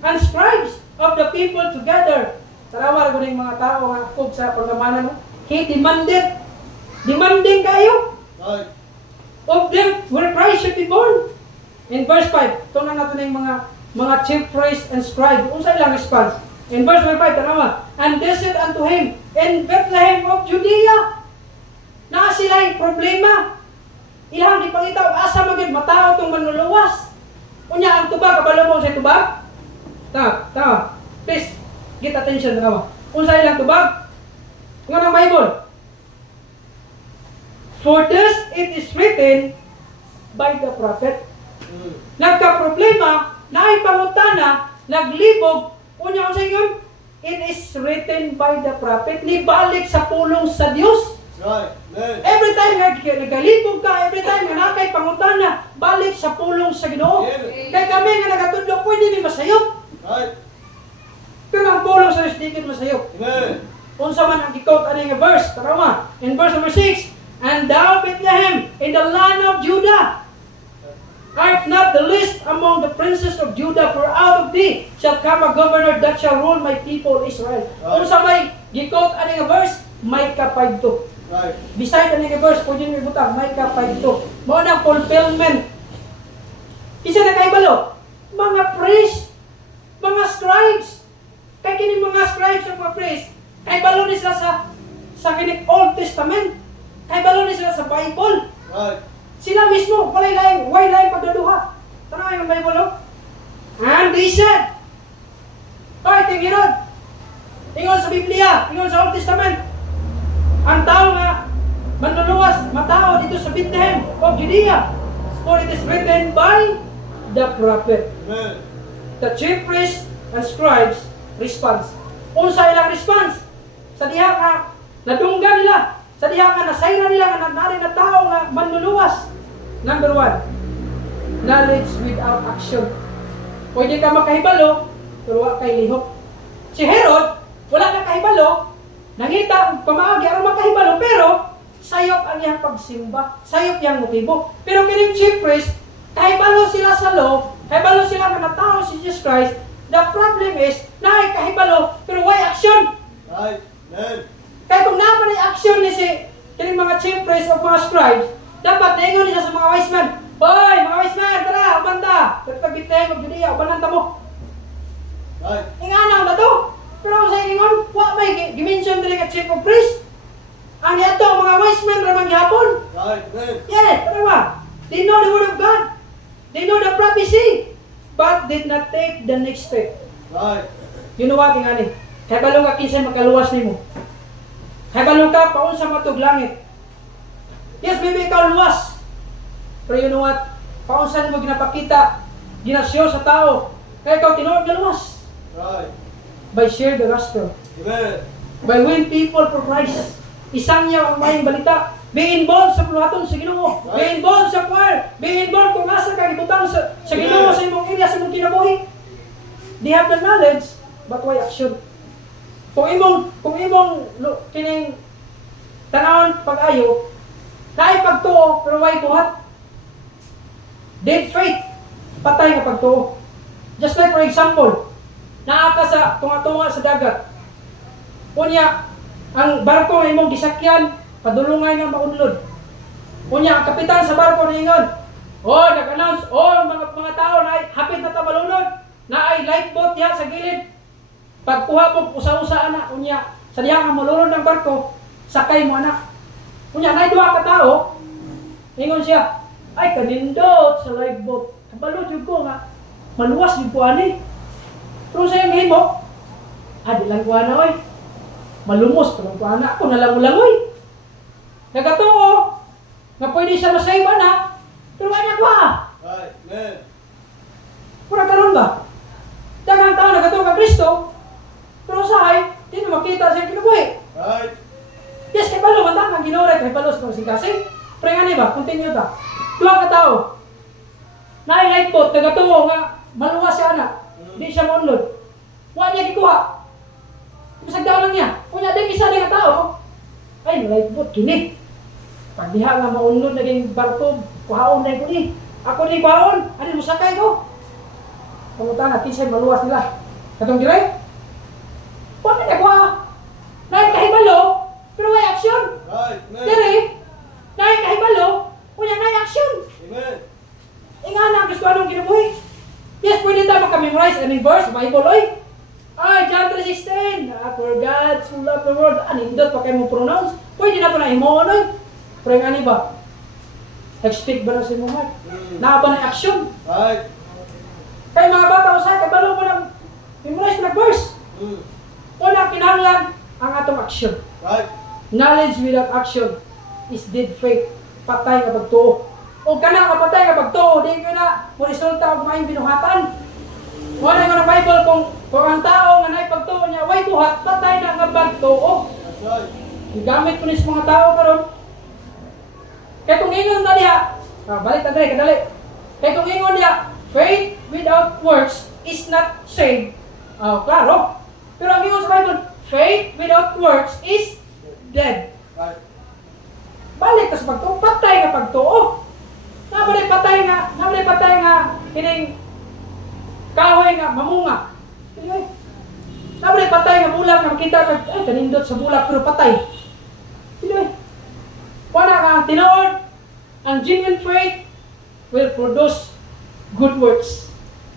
and scribes of the people together, tarawa ko ng mga tao nga kog sa pagamanan mo, he demanding kayo Right. of them where Christ should be born. In verse 5, tunan natin ng mga chief priests and scribes. Unsa ilang response? In verse number 5, tanawa, and they said unto him, in Bethlehem of Judea, na sila'y problema. Ilang di pangitaw, asa magid matao itong manluluwas. Unya, ang tubag, kabalo mo sa tubag? Tama. Please, get attention, tanawa. Unsa ilang tubag? Nga ng Bible. For this it is written by the prophet. Nagka-problema, naipangutana, naglibog, unya unsa yun? It is written by the prophet. Nibalik sa pulong sa Dios. Right. Amen. Every time nga nagalibog ka, every time nga nakay pangutana, balik sa pulong sa Ginoo. Kaya kami nga nagatudlo, pwede ni masayop. Right. Pero ang pulong sa Dios, di ka masayop. Amen. Unsa man ang gikot ani nga verse, tarawa. In verse number 6, and thou Bethlehem in the land of Judah art not the least among the princes of Judah, for out of thee shall come a governor that shall rule my people Israel. Unsa may gikot ani nga verse, may kapayto. Right. Beside ani nga verse, pwede nyo ibutang, may kapayto. Mao nang fulfillment. Isa na kaibalo, mga priests, mga scribes. Kay kini mga scribes ug mga priests, kaibalo ni sila sa kining Old Testament. Kaibalo ni sila sa Bible. Right. Sila mismo, walay lain pagduduha. Tanaw yung Bible, oh. And they said, King Herod, ingon sa Biblia, ingon sa Old Testament, ang tao nga manluluwas, matao dito sa Bethlehem of Judea, for it is written by the prophet. Amen. The chief priests and scribes response. Unsa ilang response? Sa diha nga nadunggan nila, sa diha nga nasayra nila nga nagnaring na tao nga manluluwas. Number 1, knowledge without action. Pwede ka makahibalo, pero wala kay lihok. Si Herod, wala na kahibalo, nangita pamaagi aron makahibalo, pero sayop ang iyang pagsimba, sayop iyang motibo. Pero kining chief priest, kahibalo sila sa law, kahibalo sila nga natao si Jesus Christ. The problem is, naay kahibalo, pero why action? Right. Amen. Kaya kung naman ay action ni kining mga chief priests o mga scribes, dapat naingon niya sa mga wise men, hoy, mga wise men, tara, ubanta! Pagpagbitin, mag-Judea, ubanan ta mo. Right. Inganaw na to. Pero sa ingon, wa may gimension diri nga chief of priest. Ang yato mga wise men ra man gihapon. Right. Amen. Yeah, ano ba? They know the word of God. They know the prophecy, but did not take the next step. Right. You know what, ingani? Kaya balong ka kinsay makaluwas nimo. Kaya balong ka paun sa matug langit. Yes, maybe ikaw luwas. Pero you know what? Paun sa mo ginapakita, ginasyo sa tao. Kaya ikaw tinuod na luwas. Right. By share the gospel. Amen. By win people for Christ. Isang niya ang mayang balita. Be involved sa puluhaton sa Ginoo. Be involved sa choir. Be involved kung asa ka gibutang sa Ginoo sa imong area, sa imong kinabuhi. They have the knowledge, but why action? Kung imong kining tanawon pag-ayo, naay pagtuo pero why buhat? Dead faith, patay nga pagtuo. Just like for example, naa ka sa tunga-tunga sa dagat. Unya, ang barko nga imong gisakyan, padulungay nga maunlod. Unya, ang kapitan sa barko niingon, nag-announce, mga tao na hapit na tabalunod, na ay lifeboat diha sa gilid. Pagkuha mo, usa-usa na, unya, sa diha nga malunod ng barko, sakay mo anak. Unya, na duha ka tao, ingon siya, ay kanindot sa lifeboat. Kabalod yung ko nga, maluwas yung puani. Pero sa yung himo, di lang kuha na oy. Malumos pa lang kuha na ako, nalangoy. Nagatuo, nga pwede siya masayba na, pero wala kuha. Right. Amen. Pura karon ba? Daghang tao nagatuo ka Kristo, pero sahay, di na makita siya kinabuhi. Right. Yes, kay Palo, manda kang ginorek, kay Palo sa pagsigkasing. Pero nga ba, continue ta. Duha ka tao, naay lifeboat, nagatuo nga, maluwas siya na, di siya maunlod. Wala niya gikuha. Masagdaw lang niya. Kung niya din isa nga tao, ay, lifeboat, kini. Pag diha nga maunlod, naging barko, kuhaon na yung Ako ni kuhaon, ano mo sakay ko? Pamunta na, kinsay maluwas nila. Katong dire? Wala niya kuha. Naay kahibalo, pero may aksyon. Right. Amen. Dire, naay kahibalo, kunya naay aksyon. Amen. Ingana, gusto anong kinabuhi. Yes, pwede tayo makamemorize any verse, Bible, oy. Ay, John 3:16, for God so loved the world. Anindot pa kayo mo pronounce. Pwede na pa na imo, oy. Pero yung ani ba? Expect ba na sa imong heart? Naa ba na action? Right. Kaya mga bata, usay, kay balo mo lang memorize na verse. Una, kinahanglan ang atong action. Right. Knowledge without action is dead faith. Patay nga pagtuo. O kana nga patay nga pagtuo, di ko na mo resulta og maayong binuhatan. Wala nga na Bible kung ang tao nga naay pagtuo niya way buhat, patay na nga pagtuo. That's right. Gamit ko ni sa mga tao karon. Kaya kung ingon na diha, balik na dali, kadali. Kaya kung ingon diha, faith without works is not saved. Klaro. Pero ang ingon sa Bible, faith without works is dead. Right. Balik ka sa pagtuo, patay nga pagtuo. Nabalay patay nga, kining kahoy nga, mamunga. Nabalay patay nga bulak nga makita ka, ay, kanindot sa bulak, pero patay. Wala ka ang tinuod, ang genuine faith will produce good works.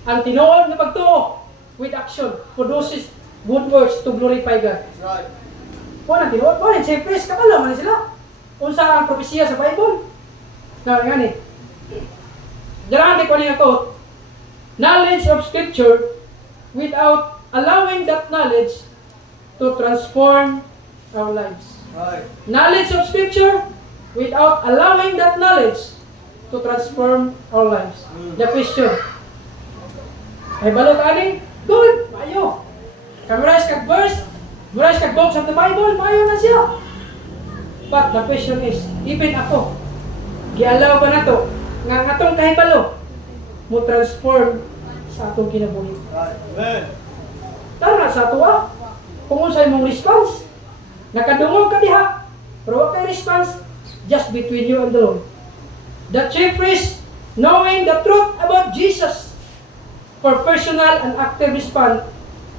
Ang tinuod na pagtuo with action produces good works to glorify God. That's right. Wala tinuod, wala, siyempre, kabalo man sila. Kung sa ang propesya sa Bible. Nga ni. Darang ko niya to, knowledge of Scripture without allowing that knowledge to transform our lives. Right. Knowledge of Scripture without allowing that knowledge to transform our lives. The question, ay balot ani? Good! Mayo! Memorize kag verse, memorize kag books of the Bible, mayo na siya. But the question is, even ako, gialaw ba na to, nga atong kahibalo, mo transform sa atong kinabuhi. Right. Amen. Tara na sa ato kung unsay mong response, nakadungog ka diha, pero wa kay response, just between you and the Lord. The chief priest, knowing the truth about Jesus, for personal and active response,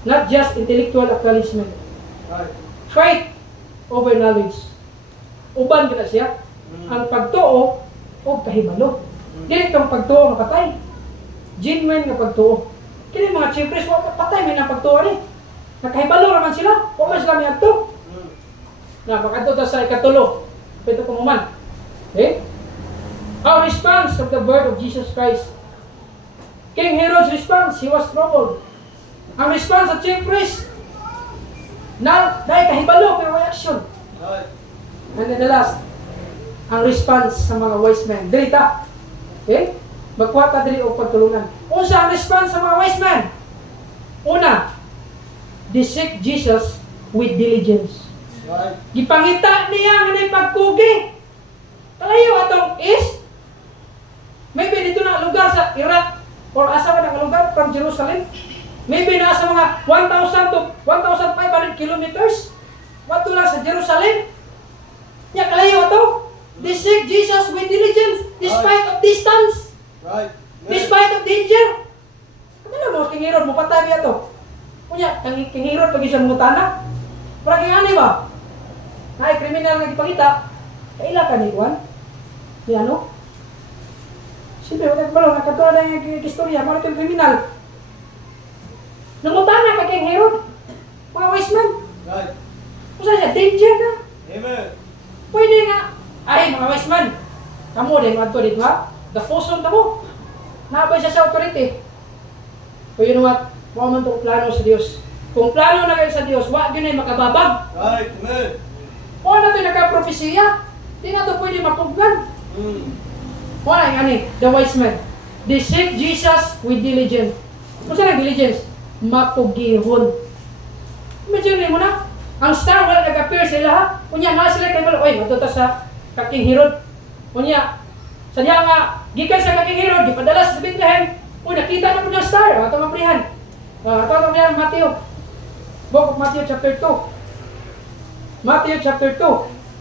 not just intellectual acknowledgement. Right. Faith over knowledge. Uban kita siya. Ang pagtuo o kahibalo. Dili itong pagtuo nga patay. Genuine nga pagtuo. Kaya mga chief priest, patay may na pagtuo ni. Nakahibalo naman sila. Kung mas lang ito. Na, makadto ta sa ikatulo. Pito kumuman. Okay? Our response of the birth of Jesus Christ. King Herod's response, he was troubled. Ang response sa chief priest, na dahil kahibalo pero may action. Right. And then the last, ang response sa mga wise men. Dirita. Okay? Magkuha ka diri o pagtulungan. Unsa ang response sa mga wise men? Una, they seek Jesus with diligence. Right. Gipangita niya nga na pagkugi. Kalayo atong east. Maybe dito na lugar sa Iraq or asa man ang lugar from Jerusalem. Maybe na sa mga 1,000 to 1,500 kilometers. Wato lang sa Jerusalem. Ya kalayo ato. They seek Jesus with diligence despite of distance, Right. despite of danger. Ano mo King Herod mo patay ato. Kunya King Herod pag isang mutana. Para kay ani ba? Ay kriminal nga gipakita. Kaila ka ni Juan? Ni ano? Siyempre, wala ka pala, nakatuwa na yung istorya, mga itong kriminal. Nangutana ka kay Herod, mga wise men. Right. Kung saan siya, danger na. Amen. Pwede nga, ay mga wise men, kamo din, mga dito ha, the poson na mo. Nabay siya sa authority. So you know what, mga man itong plano sa Diyos. Kung plano na kayo sa Diyos, wag yun ay makababag. Right. Amen. Kung ano ito nagka-propesya, di na ito pwede mapuglan. Wala yung the wise men. They seek Jesus with diligence. Kung saan ang diligence? Mapugihon. Imagine mo na, ang star wala nag-appear sila ha. Kunya, nga sila kayo malo, oy, matuta sa King Herod. Kunya, sadya nga, gikan sa King Herod, di padala sa Bethlehem. Uy, nakita na po ng star. Ito maprihan. Ito maprihan, Matthew. Book of Matthew chapter 2. Matthew chapter 2.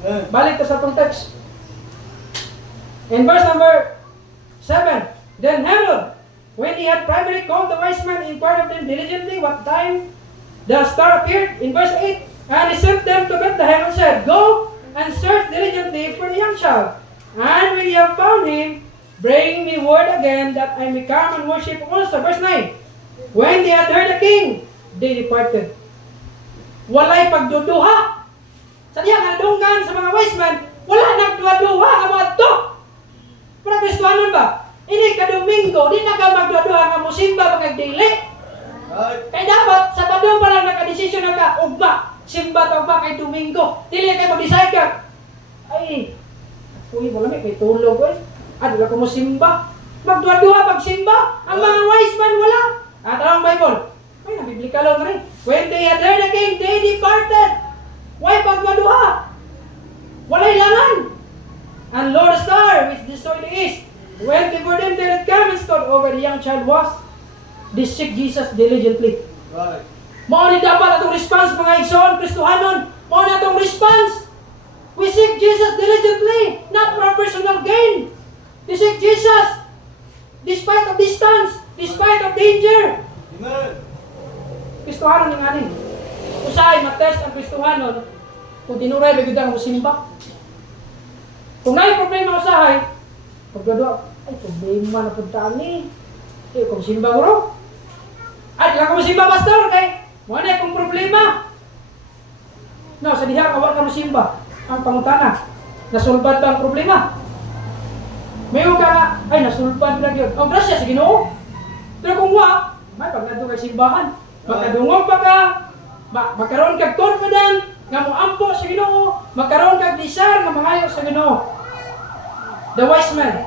Amen. Balik to sa itong text. In verse number 7, then Herod, when he had privately called the wise men, inquired of them diligently what time the star appeared. In verse 8, and he sent them to Bethlehem and said, go and search diligently for the young child. And when you have found him, bring me word again that I may come and worship also. Verse 9, when they had heard the king, they departed. Walay pagduduha. Sadya nga dunggan sa mga wise men, wala nagduha-duha ang mga to. Para Kristohanon ba? Ini ka Domingo, di na ka magduha-duha nga musimba magagdili. Right. Kaya dapat, Sabado pa lang nakadesisyon na ka, ugma, simba ta ugma kay Domingo. Dili kayo mag-decide ka. Ay, uy, wala may kay tulog eh. Di ka musimba. Magduha-duha pagsimba. Ang mga wise man wala. At ang Bible, ay, nabiblikalo na rin. When they had heard the king, they departed. Why pagduha-duha? Walay langan. And Lord Star, which destroyed the east, went before them till it came and stood over the young child was. They seek Jesus diligently. Right. Mao ni dapat atong response mga igsoon Kristohanon. Mao na atong response. We seek Jesus diligently, not for personal gain. We seek Jesus despite of distance, despite of danger. Amen. Kristohanon ng aning. Usahay matest ang Kristohanon kung tinuray ba gudang musimba. Kung may problema usahay, pagdodwa, ay problema na puntaan ni. Eh, kung simba mo ro. Ay, kung simba pastor, kay, wala kong problema. No, sa diha, kawal ka musimba. Ang pangutana, nasulbad ba ang problema? Mayon ka nga, ay, nasulbad na yun. Ang grasya sa Ginoo. Pero kung wa, may pagladto kay simbahan. Magkadungog pa ka, magkaroon kag confident, nga mo ampo sa Ginoo, magkaroon kag desire nga mangayo sa Ginoo. The wise men,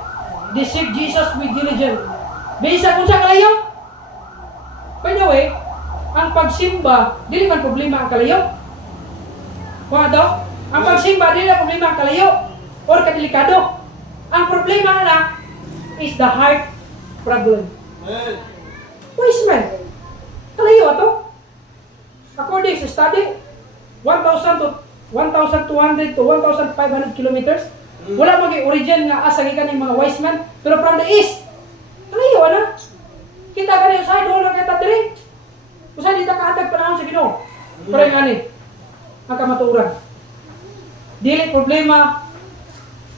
they seek Jesus with diligence. Bisa kung sa kalayo. By the way, ang pagsimba, dili man problema ang kalayo. Kung ato, ang pagsimba, dili na problema ang kalayo or kadelikado. Ang problema na is the heart problem. Amen. Wise men, kalayo ato. According sa study, 1,000 to 1,200 to 1,500 kilometers. Wala mag-origin nga asa gikan ng mga wise men, pero from the east. Kalayo ana. Kita kani usahay doon lang kita diri. Usahay dita kahatag panahon sa Ginoo. Pero ngani, ang kamatuoran. Dili problema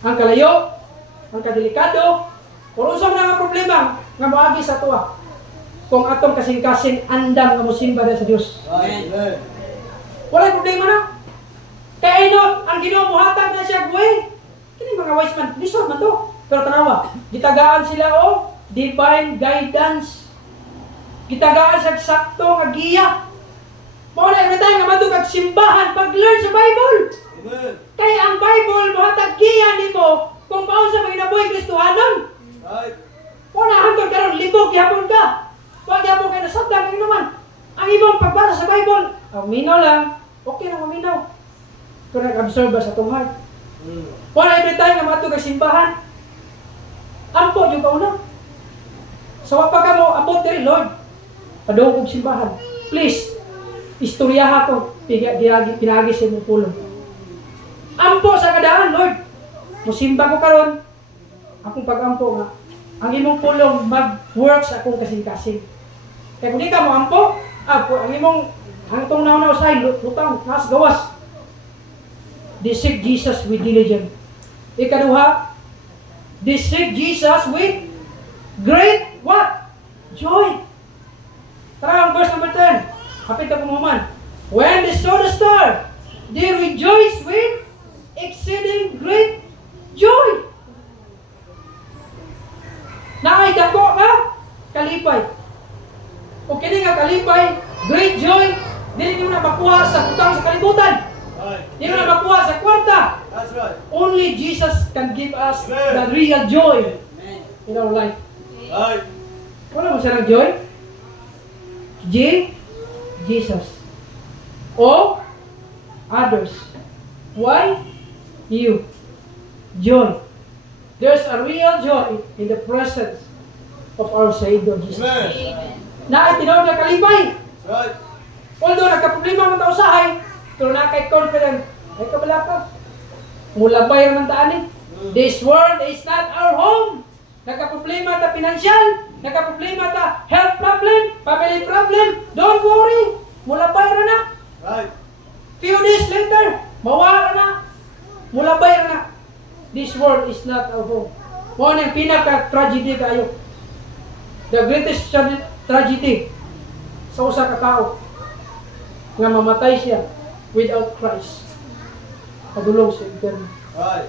ang kalayo, ang kadelikado, o unsa man nga problema nga moagi sa tuwa. kung atong kasing-kasing andam nga mosimba sa Dios. Right. Amen. Walay problema na. Kaya inot, ang Ginoo muhatag na siya way. Kini mga wise man, lisod man to. Pero tanawa, gitagaan sila o divine guidance. Gitagaan sa sakto nga giya. Mao na every time nga madto kag simbahan pag-learn sa Bible. Amen. Kaya ang Bible muhatag giya nimo kung paunsa may nabuhi Kristohanon. Right. Kung nahantod karon libog gihapon ka. Wag gyapon kay nasabtan kay naman. Ang imong pagbasa sa Bible, ang minaw lang, okay na maminaw. Kung nag-absorb ba sa itong heart. Wala every time nga mato kay simbahan. Ampo yung kauna. Sa wapag ka mo, abot diri, Lord. Padung kong simbahan. Please, istoryaha ko. Pinagi sa imong pulong. Ampo sa kadaan, Lord. Musimba ko karon. Akong pag-ampo nga. Ang imong pulong mag-work sa akong kasing-kasing. Kaya kung di ka mo ampo, ang imong hangtong naunaw sa lutang, nas gawas. They seek Jesus with diligence. Ikaduha, they seek Jesus with great what? Joy. Tara ang verse number 10. Hapit na pumuman. When they saw the star, they rejoiced with exceeding great joy. Naay dako nga kalipay. O kini nga kalipay, great joy, dili nyo na makuha sa butang sa kalibutan. Right. Dili nyo na makuha sa kwarta. That's right. Only Jesus can give us Amen. the real joy in our life. Right. Wala mo siya ng joy? Jesus. O others. Why? You. Joy. There's a real joy in the presence of our Savior Jesus. Amen. Na itinawag na kalipay. That's right. Although nagkaproblema man tao usahay, pero na kay confident, ay kabala ka. Mula bay naman taan This world is not our home. Nagkaproblema ta financial, nagkaproblema ta health problem, family problem. Don't worry. Mula bay na. Right. Few days later, mawala na. Mula bay na. This world is not our home. Mo ang pinaka-tragedy kayo. The greatest tragedy sa usa ka tao nga mamatay siya without Christ. Padulong sa impyerno. Right.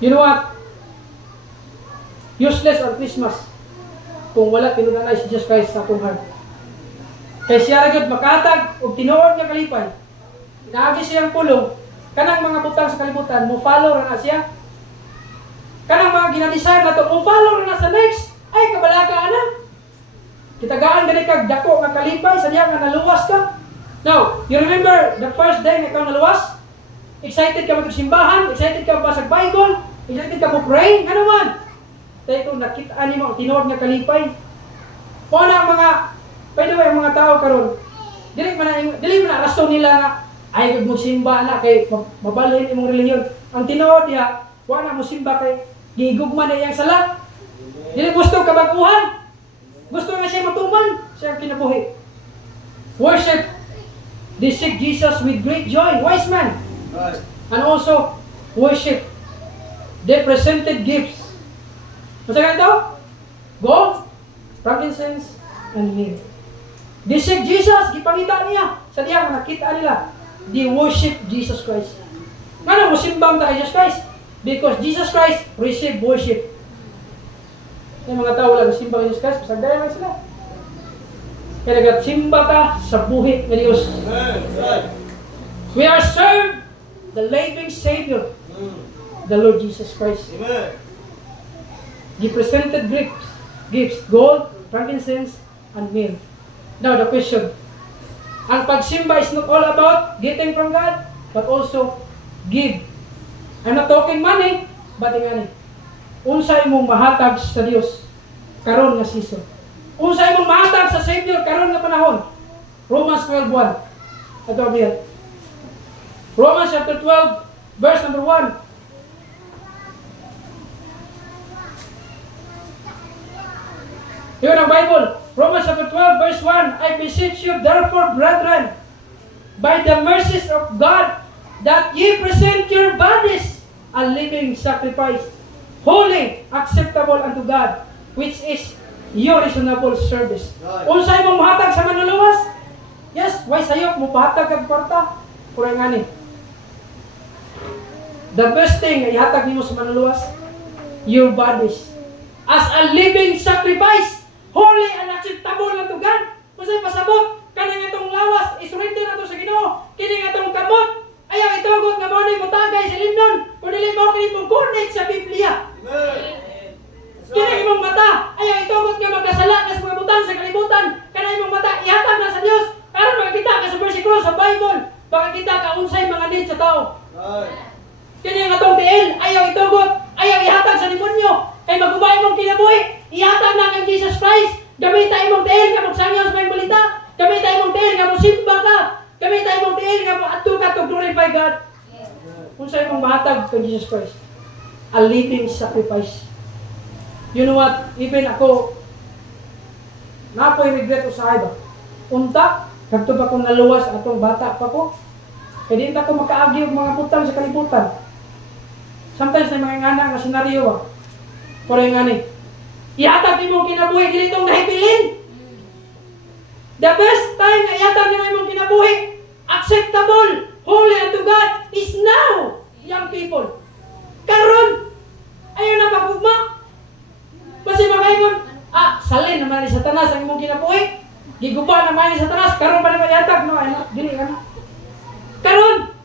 You know what? Useless ang Christmas kung wala pinunanay si Jesus Christ sa atong heart. Kaya siya rin makatag o tinuod nga kalipay. Naagi siyang pulong, kanang mga butang sa kalibutan, mo follow na siya. Kanang mga ginadesire na to, mo follow na sa next. Ay, kabalagaan na. Kitagaan gani kag dako nga kalipay, sadya nga naluwas ka. Now, you remember the first day nga ikaw naluwas? Excited ka magsimbahan, excited ka basag Bible, excited ka mo pray, nga naman. Dahil kung nakita mo ang tinuod nga kalipay. Kung ang mga, by the way, ang mga tao karon, dili man na rason nila nga, ay mo simba na kay mabalhin imong relihiyon. Ang tinuod niya, wa na mo simba kay gigugman na iyang sala. Dili gusto kabaguhan. Gusto nga siya matuman, siya ang kinabuhi. Worship. They seek Jesus with great joy, wise man. Right. And also, worship. They presented gifts. Masa nga ito? Gold, frankincense, and myrrh. They seek Jesus, gipangita niya. Sa diya, nakita nila. They worship Jesus Christ. Nga na, musimbang ta kay Jesus Christ. Because Jesus Christ received worship. Yung mga tao lang simba kay Jesus Christ, pasagdaya man sila. Kaya nagsimba ka sa buhi ng Diyos. Amen. That's right. We are served the living Savior, the Lord Jesus Christ. Amen. He presented gifts, gold, frankincense, and myrrh. Now the question, ang pagsimba is not all about getting from God, but also give. I'm not talking money, but ingani. Unsa imong mahatag sa Dios karon nga season. Unsa imong mahatag sa Savior karon nga panahon. Romans 12:1. Ato biya. Romans chapter 12, verse number 1. Yun ang Bible. Romans chapter 12, verse 1. I beseech you, therefore, brethren, by the mercies of God, that ye present your bodies a living sacrifice, holy, acceptable unto God, which is Your reasonable service. Right. Unsay mong mahatag sa manluluwas? Yes, why sayop mo pahatag kag kwarta? Pura ngani. The best thing nga ihatag nimo sa manluluwas, your bodies as a living sacrifice, holy and acceptable unto God. Unsay pasabot kanang atong lawas, isurrender nato sa Ginoo. Kini atong kamot, ayaw itugot nga mao ni mutagay sa limnon. Kun dili mo kini mong connect sa Biblia. Amen. That's Kini right. imong mata, ayaw itugot nga magkasala ka sa kabutan sa kalibutan. Kana imong mata ihatag na sa Dios. Aron makita ka sa bersikulo sa Bible, makakita ka unsay mga need sa tao. Right. Kini ang atong tiil, ayaw itugot, ayaw ihatag sa demonyo. Kay magubay mong kinabuhi, ihatag na kang Jesus Christ. Gamita imong tiil nga magsangyaw sa may balita. Gamita imong tiil nga mosimba ka. Gamita imong tiil nga moadto ka to glorify God. Unsay imong mahatag kay Jesus Christ? A living sacrifice. You know what? Even ako, napoy regret usahay ba? Unta, kadto pa kong naluwas atong bata pa ko. Kaya di ko makaagi og mga putang sa kalibutan. Sometimes na mga ngana nga senaryo ba? Pero yung ngani, ihatag imong kinabuhi, dili itong nahibilin. The best time nga ihatag nimo imong kinabuhi, acceptable, holy unto God, is now, young people. Karon, ayaw na pagugma. Basi magayon, salin naman ni Satanas ang imong kinabuhi. Giguba naman ni Satanas, karon pa naman ihatag, no? Ay, dili ka na. Karon,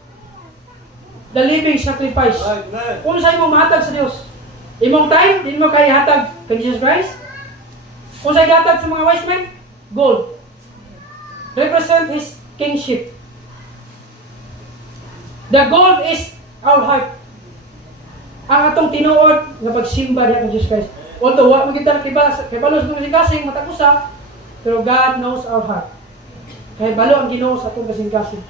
the living sacrifice. Right. Amen. Kung sa imong mahatag sa Dios, imong time, din mo kay hatag kay Jesus Christ. Kung sa ihatag sa mga wise men, gold. Represent His kingship. The gold is our heart. Ang atong tinuod nga pagsimba diha kay Jesus Christ. Although wa man kita kay balos ng kasing matakusa, pero God knows our heart. Kay balo ang Ginoo sa atong kasing-kasing.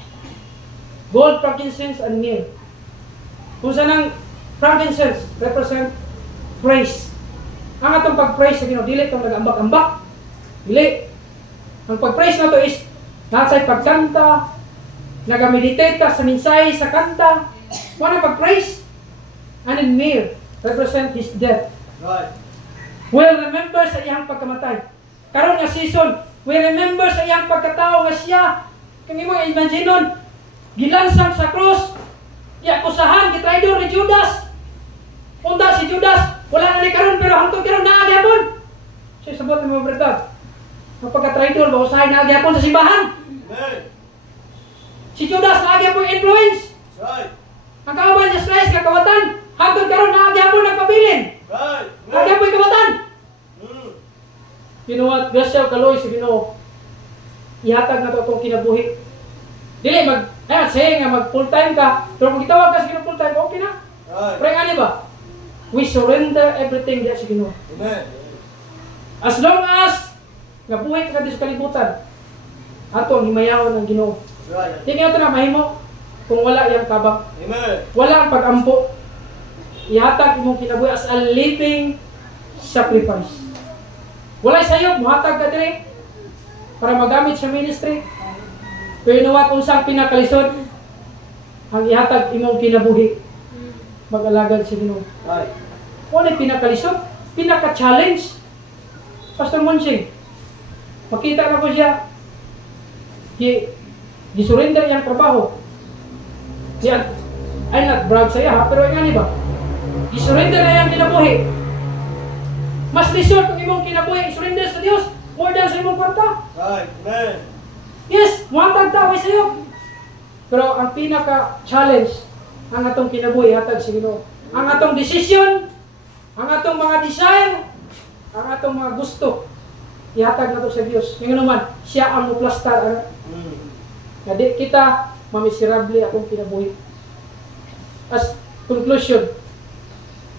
Gold, frankincense, and myrrh. Kung saan ang frankincense represent praise. Ang atong pag-praise sa Ginoo, dili itong nag-ambak-ambak. Dili. Ang pag-praise na to is natay pagkanta, nag-meditate ka sa mensahe sa kanta. Wala pag-praise. And in myrrh represent His death. Right. We'll remember sa iyang pagkamatay. Karon nga season, we'll remember sa iyang pagkatao nga siya. Kani mo imagine nun, gilansang sa cross, iakusahan, gitraidor ni Judas. Unta si Judas, wala na ni karon pero hangtod karon naa gyapon. Siya sabot ni mga bretad. Ang pagka-traidor ba usahay naa gyapon sa simbahan. Amen. Si Judas naa gyapon influence. That's right. Ang kauban ni Christ nga kawatan, hangtod karon naa gyapon nagpabilin. Right. Naa Amen. gyapon kawatan. Mm. You know what? Grasya o kaloy sa Ginoo. Ihatag na to itong kinabuhi. Dili say nga mag full time ka, pero kung gitawag ka sa Ginoo full time, okay na. Right. Pero nga ba? We surrender everything diya sa Ginoo. Amen. As long as nabuhay ka sa kalibutan, ato ang himayawan ng Ginoo. That's right. Tingnan ito na mahimo kung wala yang tabak. Amen. Wala ang pag-ampo. Ihatag imong kinabuhi as a living sacrifice. Walay sayop, muhatag ka diri para magamit sa ministry. Pero you know what, unsang pinakalisod ang ihatag imong kinabuhi, mag-alagad sa Ginoo. Right. Kung ano pinakalisod, pinaka-challenge. Pastor Monsing, makita na ko siya, gisurrender yung trabaho. Yan, ay not brag sa iya ha, pero nga ba? Gisurrender na yung kinabuhi. Mas lisod kung imong kinabuhi, isurrender sa Dios, more than sa imong kwarta. Right. Amen. Yes, muhatag taway sa iyo. Pero ang pinaka-challenge, ang atong kinabuhi, hatag sa Ginoo. Ang atong desisyon, ang atong mga desire, ang atong mga gusto, ihatag na to sa Dios. Ngayon naman, siya ang muplastar. Mm. Na di kita mamiserable akong kinabuhi. As conclusion,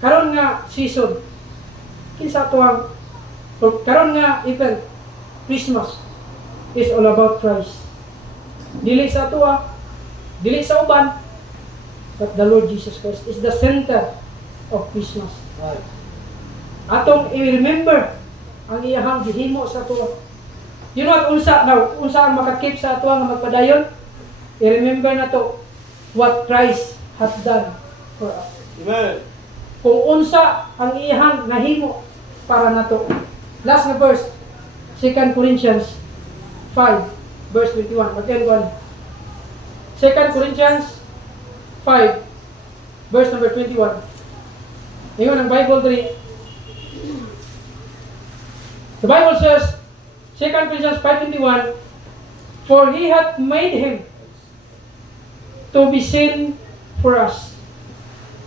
karon nga season, kinsa to ang karon nga event, Christmas is all about Christ. Dili sa atua, dili sa uban, but the Lord Jesus Christ is the center of Christmas. Right. Atong i-remember ang iyahang gihimo sa atua. You know what, unsa ang makakip sa atua nga magpadayon? I-remember na to what Christ hath done for us. Amen. Kung unsa ang iyahang nahimo para nato. Last na verse, 2 Corinthians 5, verse 21. Mag-end ko. 2 Corinthians 5, verse number 21. Ngayon ang Bible diri. The Bible says, 2 Corinthians 5:21, for He hath made Him to be sin for us,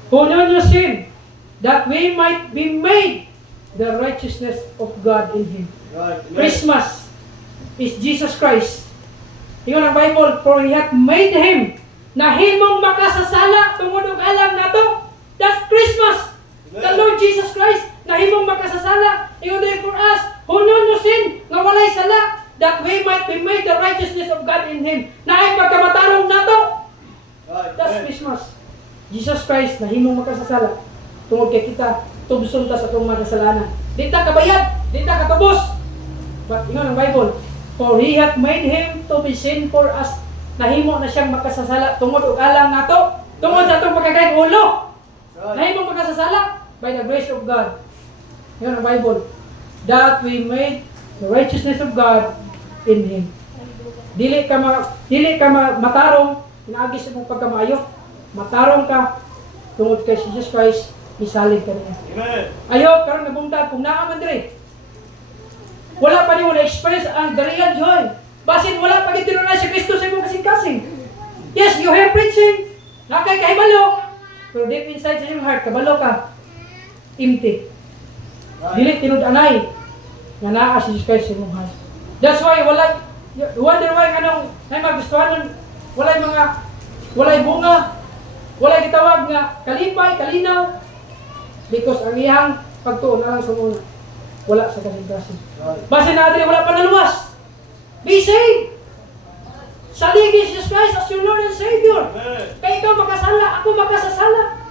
who knew no sin, that we might be made the righteousness of God in Him. Right. Amen. Christmas is Jesus Christ. Ingon ang Bible, for He hath made Him na himong makasasala tungod og alam nato. That's Christmas. The Lord Jesus Christ na himong makasasala. Ingon din for us, who knew no sin, nga walay sala, that we might be made the righteousness of God in Him. Na ay pagkamatarong nato. Right. That's Amen. Christmas. Jesus Christ na himong makasasala. Tungod kay kita, tubson ta sa atong mga kasalanan. Di ta kabayad, di ta katubos. But ingon ang Bible, for He hath made Him to be sin for us. Nahimo na siyang makasasala tungod og alam nato, tungod sa atong pagkagayad ulo. Right. Nahimo makasasala by the grace of God. Ingon ang Bible, that we made the righteousness of God in Him. Dili ka matarong inaagi sa mong pagkamaayo. Matarong ka tungod kay Jesus Christ, misalig ka niya. Amen. Ayaw, karon nabungtad kung naaman dire. Wala pa niyo na-experience ang the real joy. Basin wala pa gitino na si Kristo sa imong kasing-kasing. Yes, you hear preaching. Nakay kahibalo. Pero deep inside sa iyong heart, kabalo ka. Empty. Right. Dili tinud-anay nga naa si Jesus Christ sa imong heart. That's why wala, wonder why kanong ay magustuhan walay bunga, walay gitawag nga kalipay, kalinaw. Because ang iyang pagtuon na lang sa muna, wala sa kasing-kasing. Right. Base na adri wala pa naluwas. Be saved! Saligi Jesus Christ as your Lord and Savior. Amen. Kaya ikaw makasala, ako makasasala.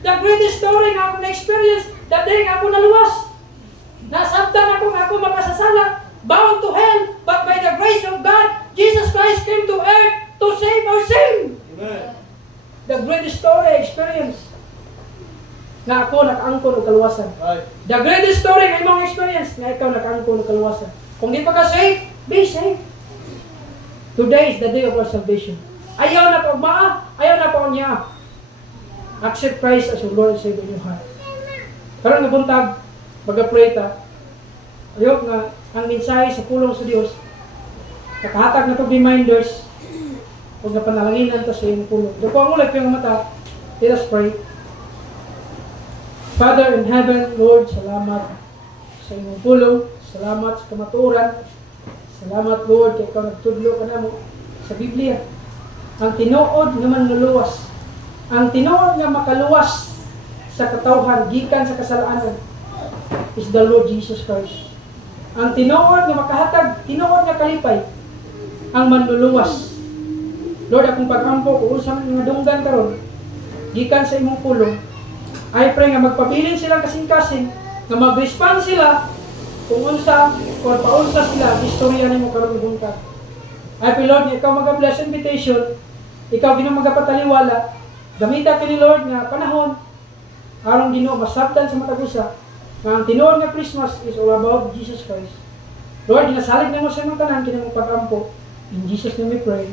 The greatest story nga ako na-experience, that day nga ako naluwas. Nasabtan ako nga ako makasasala, bound to hell, but by the grace of God, Jesus Christ came to earth to save our sin. Amen. The greatest story experience nga ako nakaangkon og kaluwasan. Right. The greatest story nga imong experience nga ikaw nakaangkon og kaluwasan. Kung di pa ka saved, be saved. Today is the day of our salvation. Ayaw na pa maa, ayaw na pa niya. Accept Christ as your Lord and Savior in your heart. Karon nga buntag, mag-pray ta. Ayaw nga ang mensahe sa pulong sa Dios. Nakahatag na to reminders. Huwag na panalanginan ta sa iyong pulong. Dako ang ulit yung mata. Let us pray. Father in heaven, Lord, salamat sa iyong pulong. Salamat sa kamaturan. Salamat, Lord, kay ikaw nagtudlo ka na mo sa Biblia. Ang tinuod nga manluluwas. Ang tinuod nga makaluwas sa katawhan, gikan sa kasalanan, is the Lord Jesus Christ. Ang tinuod nga makahatag, tinuod nga kalipay, ang manluluwas. Lord, akong pag-ampo, kung unsa man nga dunggan karon, gikan sa imong pulong, I pray nga magpabilin sila kasing-kasing, nga mag-respond sila kung unsa or paunsa sila, istorya nimo karon buntag. I pray, Lord, nga ikaw mag-bless invitation, ikaw ginoo magapataliwala, gamita kini Lord nga panahon aron Ginoo masabtan sa matag usa nga ang tinuod nga Christmas is all about Jesus Christ. Lord, ginasalig nimo sa imong tanan kini mong pag-ampo. In Jesus name we pray.